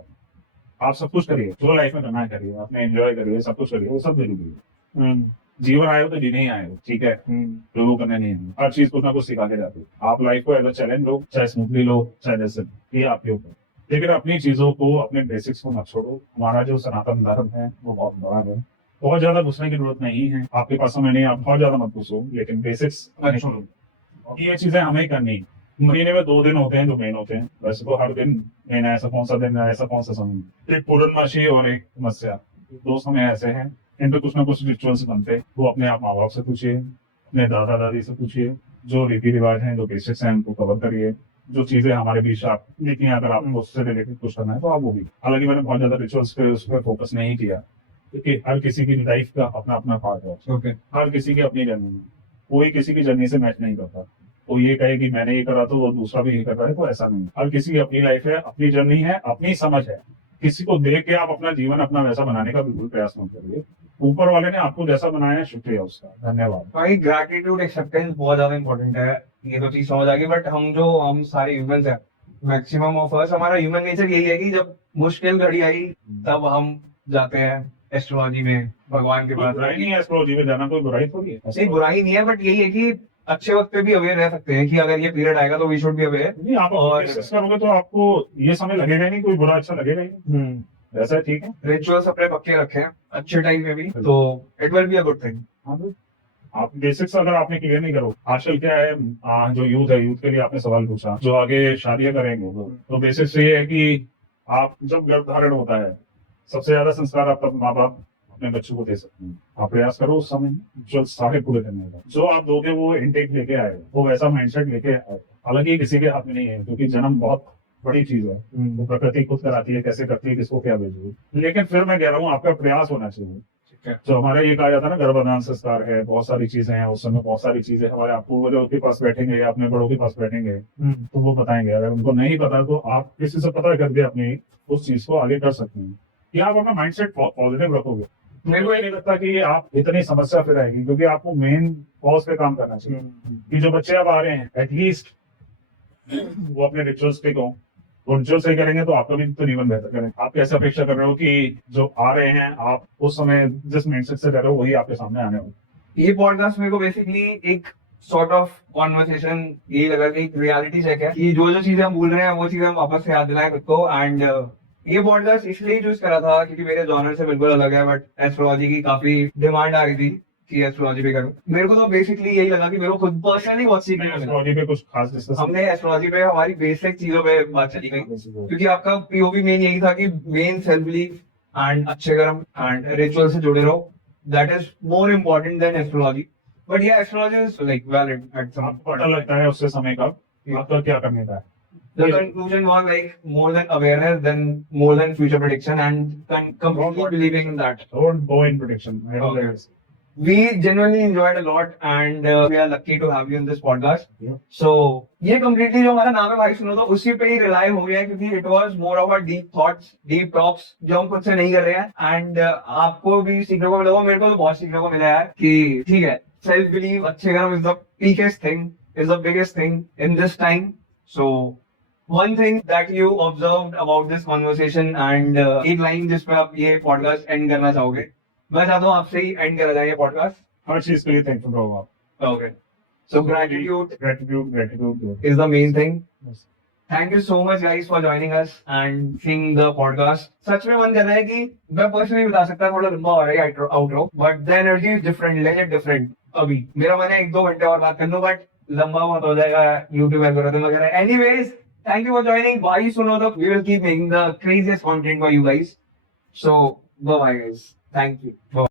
आप सब कुछ करिए, जो लाइफ में करना है करिए, अपने एंजॉय करिए, सब कुछ करिए, वो सब जरूरी है। जीवन आए हो तो जीने ही आए हो, ठीक है, लोगों करने नहीं है। हर चीज कुछ ना कुछ सिखा के जाती है। आप लाइफ को एज अ चैलेंज लो, चाहे स्मूथली लो, चाहे जैसे, ये आपके ऊपर। लेकिन अपनी चीजों को, अपने बेसिक्स को मत छोड़ो। हमारा जो सनातन धर्म है वो बहुत बड़ा है, बहुत ज्यादा घुसने की जरूरत नहीं है। आपके पास समय नहीं, आप बहुत ज्यादा मत घुसो, लेकिन बेसिक्स मत छोड़ो। ये चीजें हमें करनी। महीने में 2 दिन होते हैं जो मेन होते हैं, वैसे तो हर दिन मेन है, ऐसा कौन सा दिन है, ऐसा कौन सा समय। एक पूर्णमासी और एक मत्स्या, 2 समय ऐसे हैं इन पे कुछ ना कुछ रिचुअल्स बनते हैं। वो अपने आप माँ बाप से पूछिए, अपने दादा दादी से पूछिए, जो रीति रिवाज हैं, जो बेसिक्स हैं, उनको कवर करिए। जो चीजें हमारे बीच आप नहीं, अगर आपको उससे रिलेटेड कुछ करना है तो आप वो भी। हालांकि मैंने बहुत ज्यादा रिचुअल्स पे उस पर फोकस नहीं किया, क्योंकि हर किसी की लाइफ का अपना अपना पार्ट है। ओके। हर किसी की अपनी जर्नी है, कोई किसी की जर्नी से मैच नहीं करता। तो ये कहे कि मैंने ये करा तो वो दूसरा भी ये कर रहा है, तो ऐसा नहीं। हर किसी की अपनी लाइफ है, अपनी जर्नी है, अपनी समझ है। किसी को देख के आप अपना जीवन अपना वैसा बनाने का बिल्कुल प्रयास मत करिए। ऊपर वाले ने आपको जैसा बनाया है, शुक्रिया उसका, धन्यवाद। भाई ग्रैटिट्यूड एक्सेप्टेंस बहुत ज्यादा इंपॉर्टेंट है, ये तो चीज समझ आ गई। बट हम सारे ह्यूमंस हैं, मैक्सिमम ऑफ अस, हमारा ह्यूमन नेचर यही है कि जब मुश्किल घड़ी आई तब हम जाते हैं एस्ट्रोलॉजी में, भगवान के पास। बुराई नहीं है एस्ट्रोलॉजी में जाना, कोई बुराई थोड़ी है। नहीं, बुराई नहीं है, बट यही है कि अच्छे वक्त पे भी अवेयर रह सकते हैं कि अगर ये पीरियड आएगा तो वी शुड बी अवेयर। नहीं, आप कोशिश करोगे तो आपको ये समय लगेगा ही नहीं, कोई बुरा अच्छा लगेगा ही नहीं। वैसा है, ठीक है। रिचुअल्स अपने पक्के रखें अच्छे टाइम में भी, तो it will be a good thing. आप बेसिक्स अगर आपने क्लियर नहीं करो, आजकल क्या है, जो यूथ है, यूथ के लिए आपने सवाल पूछा, जो आगे शादियां करेंगे, तो बेसिक्स ये है कि आप जब गर्भ धारण होता है, सबसे ज्यादा संस्कार आपका माँ बाप अपने बच्चों को दे सकते हैं। आप प्रयास करो उस समय जो सारे पूरे करने का, जो आप दोगे वो इनटेक लेके आएगा, वो वैसा माइंडसेट लेके आएगा। हालांकि किसी के हाथ में नहीं है, क्योंकि जन्म बहुत बड़ी चीज है, वो प्रकृति खुद कराती है, कैसे करती है, किसको क्या भेजी। लेकिन फिर मैं कह रहा हूँ आपका प्रयास होना चाहिए। जो हमारे ये कहा जाता है ना, गर्भधान संस्कार है, बहुत सारी चीजें हैं, उस समय बहुत सारी चीजें हमारे आप पूर्वजों के पास बैठेंगे या अपने बड़ों के पास बैठेंगे तो वो बताएंगे। अगर उनको नहीं पता तो आप किसी से पता करके अपनी उस चीज को आगे कर सकते हैं, कि आप अपना माइंडसेट पॉजिटिव रखोगे। मेरे को ये नहीं लगता कि आप इतनी समस्या फिर आएगी, क्योंकि आपको मेन कॉज पे काम करना चाहिए। कि जो बच्चे अब आ रहे हैं एटलीस्ट वो अपने रिचुअल्स पे को रिचुअल सही करेंगे तो आपका भी तो जीवन बेहतर करेंगे। आप कैसे अपेक्षा कर रहे हो कि जो आ रहे हैं आप उस समय जिस माइंडसेट से कर रहे हो वही आपके सामने आने हो। ये पॉडकास्ट मेरे को बेसिकली एक सॉर्ट ऑफ कॉन्वर्सेशन यही लगा कि एक रियलिटी चेक है कि जो जो चीजें हम भूल रहे हैं वो चीजें हम वापस से याद दिलाएं खुद को। एंड ये पॉडकास्ट इसलिए चूज करा था क्योंकि मेरे जॉनर से बिल्कुल अलग है, बट एस्ट्रोलॉजी की काफी डिमांड आ रही थी कि एस्ट्रोलॉजी पे करूं। मेरे को तो बेसिकली यही लगा कि मेरे को खुद पर्सनली बहुत सीखने को मिला। एस्ट्रोलॉजी पे कुछ खास डिस्कस हमने एस्ट्रोलॉजी पे हमारी बेसिक चीजों पे बात चली गई, क्योंकि आपका पीओवी मेन यही था कि मेन सेल्फ बिलीफ एंड अच्छे कर्म एंड रिचुअल से जुड़े रहो। That is more important then astrology. But ये astrology is like valid at some आपको पता लगता है उससे समय का आपका क्या करने का है। The conclusion was like more than awareness, then more than future prediction, and completely believing in that. Don't go in prediction. I don't Okay. We genuinely enjoyed a lot, and we are lucky to have you in this podcast. Yeah. So ये completely जो हमारा नाम है भाई सुनो तो उसी पे ही rely हो गया है, क्योंकि it was more of a deep thoughts, deep talks जो हम खुद से नहीं कर रहे हैं। and आपको भी सीखने को मिला होगा, मेरे को तो बहुत सीखने को मिला है कि ठीक है, self belief अच्छे कर्म is the biggest thing, is the biggest thing in this time. So one thing that you observed about this conversation and एक लाइन जिस पे आप ये पॉडकास्ट एंड करना चाहोगे, मैं चाहता हूँ आपसे ही एंड करा जाए ये पॉडकास्ट। हर चीज के लिए थैंकफुल रहो आप। Okay, so gratitude gratitude is the main thing. Thank you so much guys for joining us and seeing the podcast. सच में मन कर रहा है कि मैं पर्सनली बता सकता हूँ थोड़ा लंबा हो रहा है outro, but the energy is different, legend different. अभी मेरा मन है 1-2 घंटे और बात कर लूँ, बट लंबा बहुत हो जाएगा यूट्यूब एल्गोरिथम वगैरह। Anyways, thank you for joining. Bye Suno, we will keep making the craziest content for you guys. So bye bye guys. Thank you. Bye.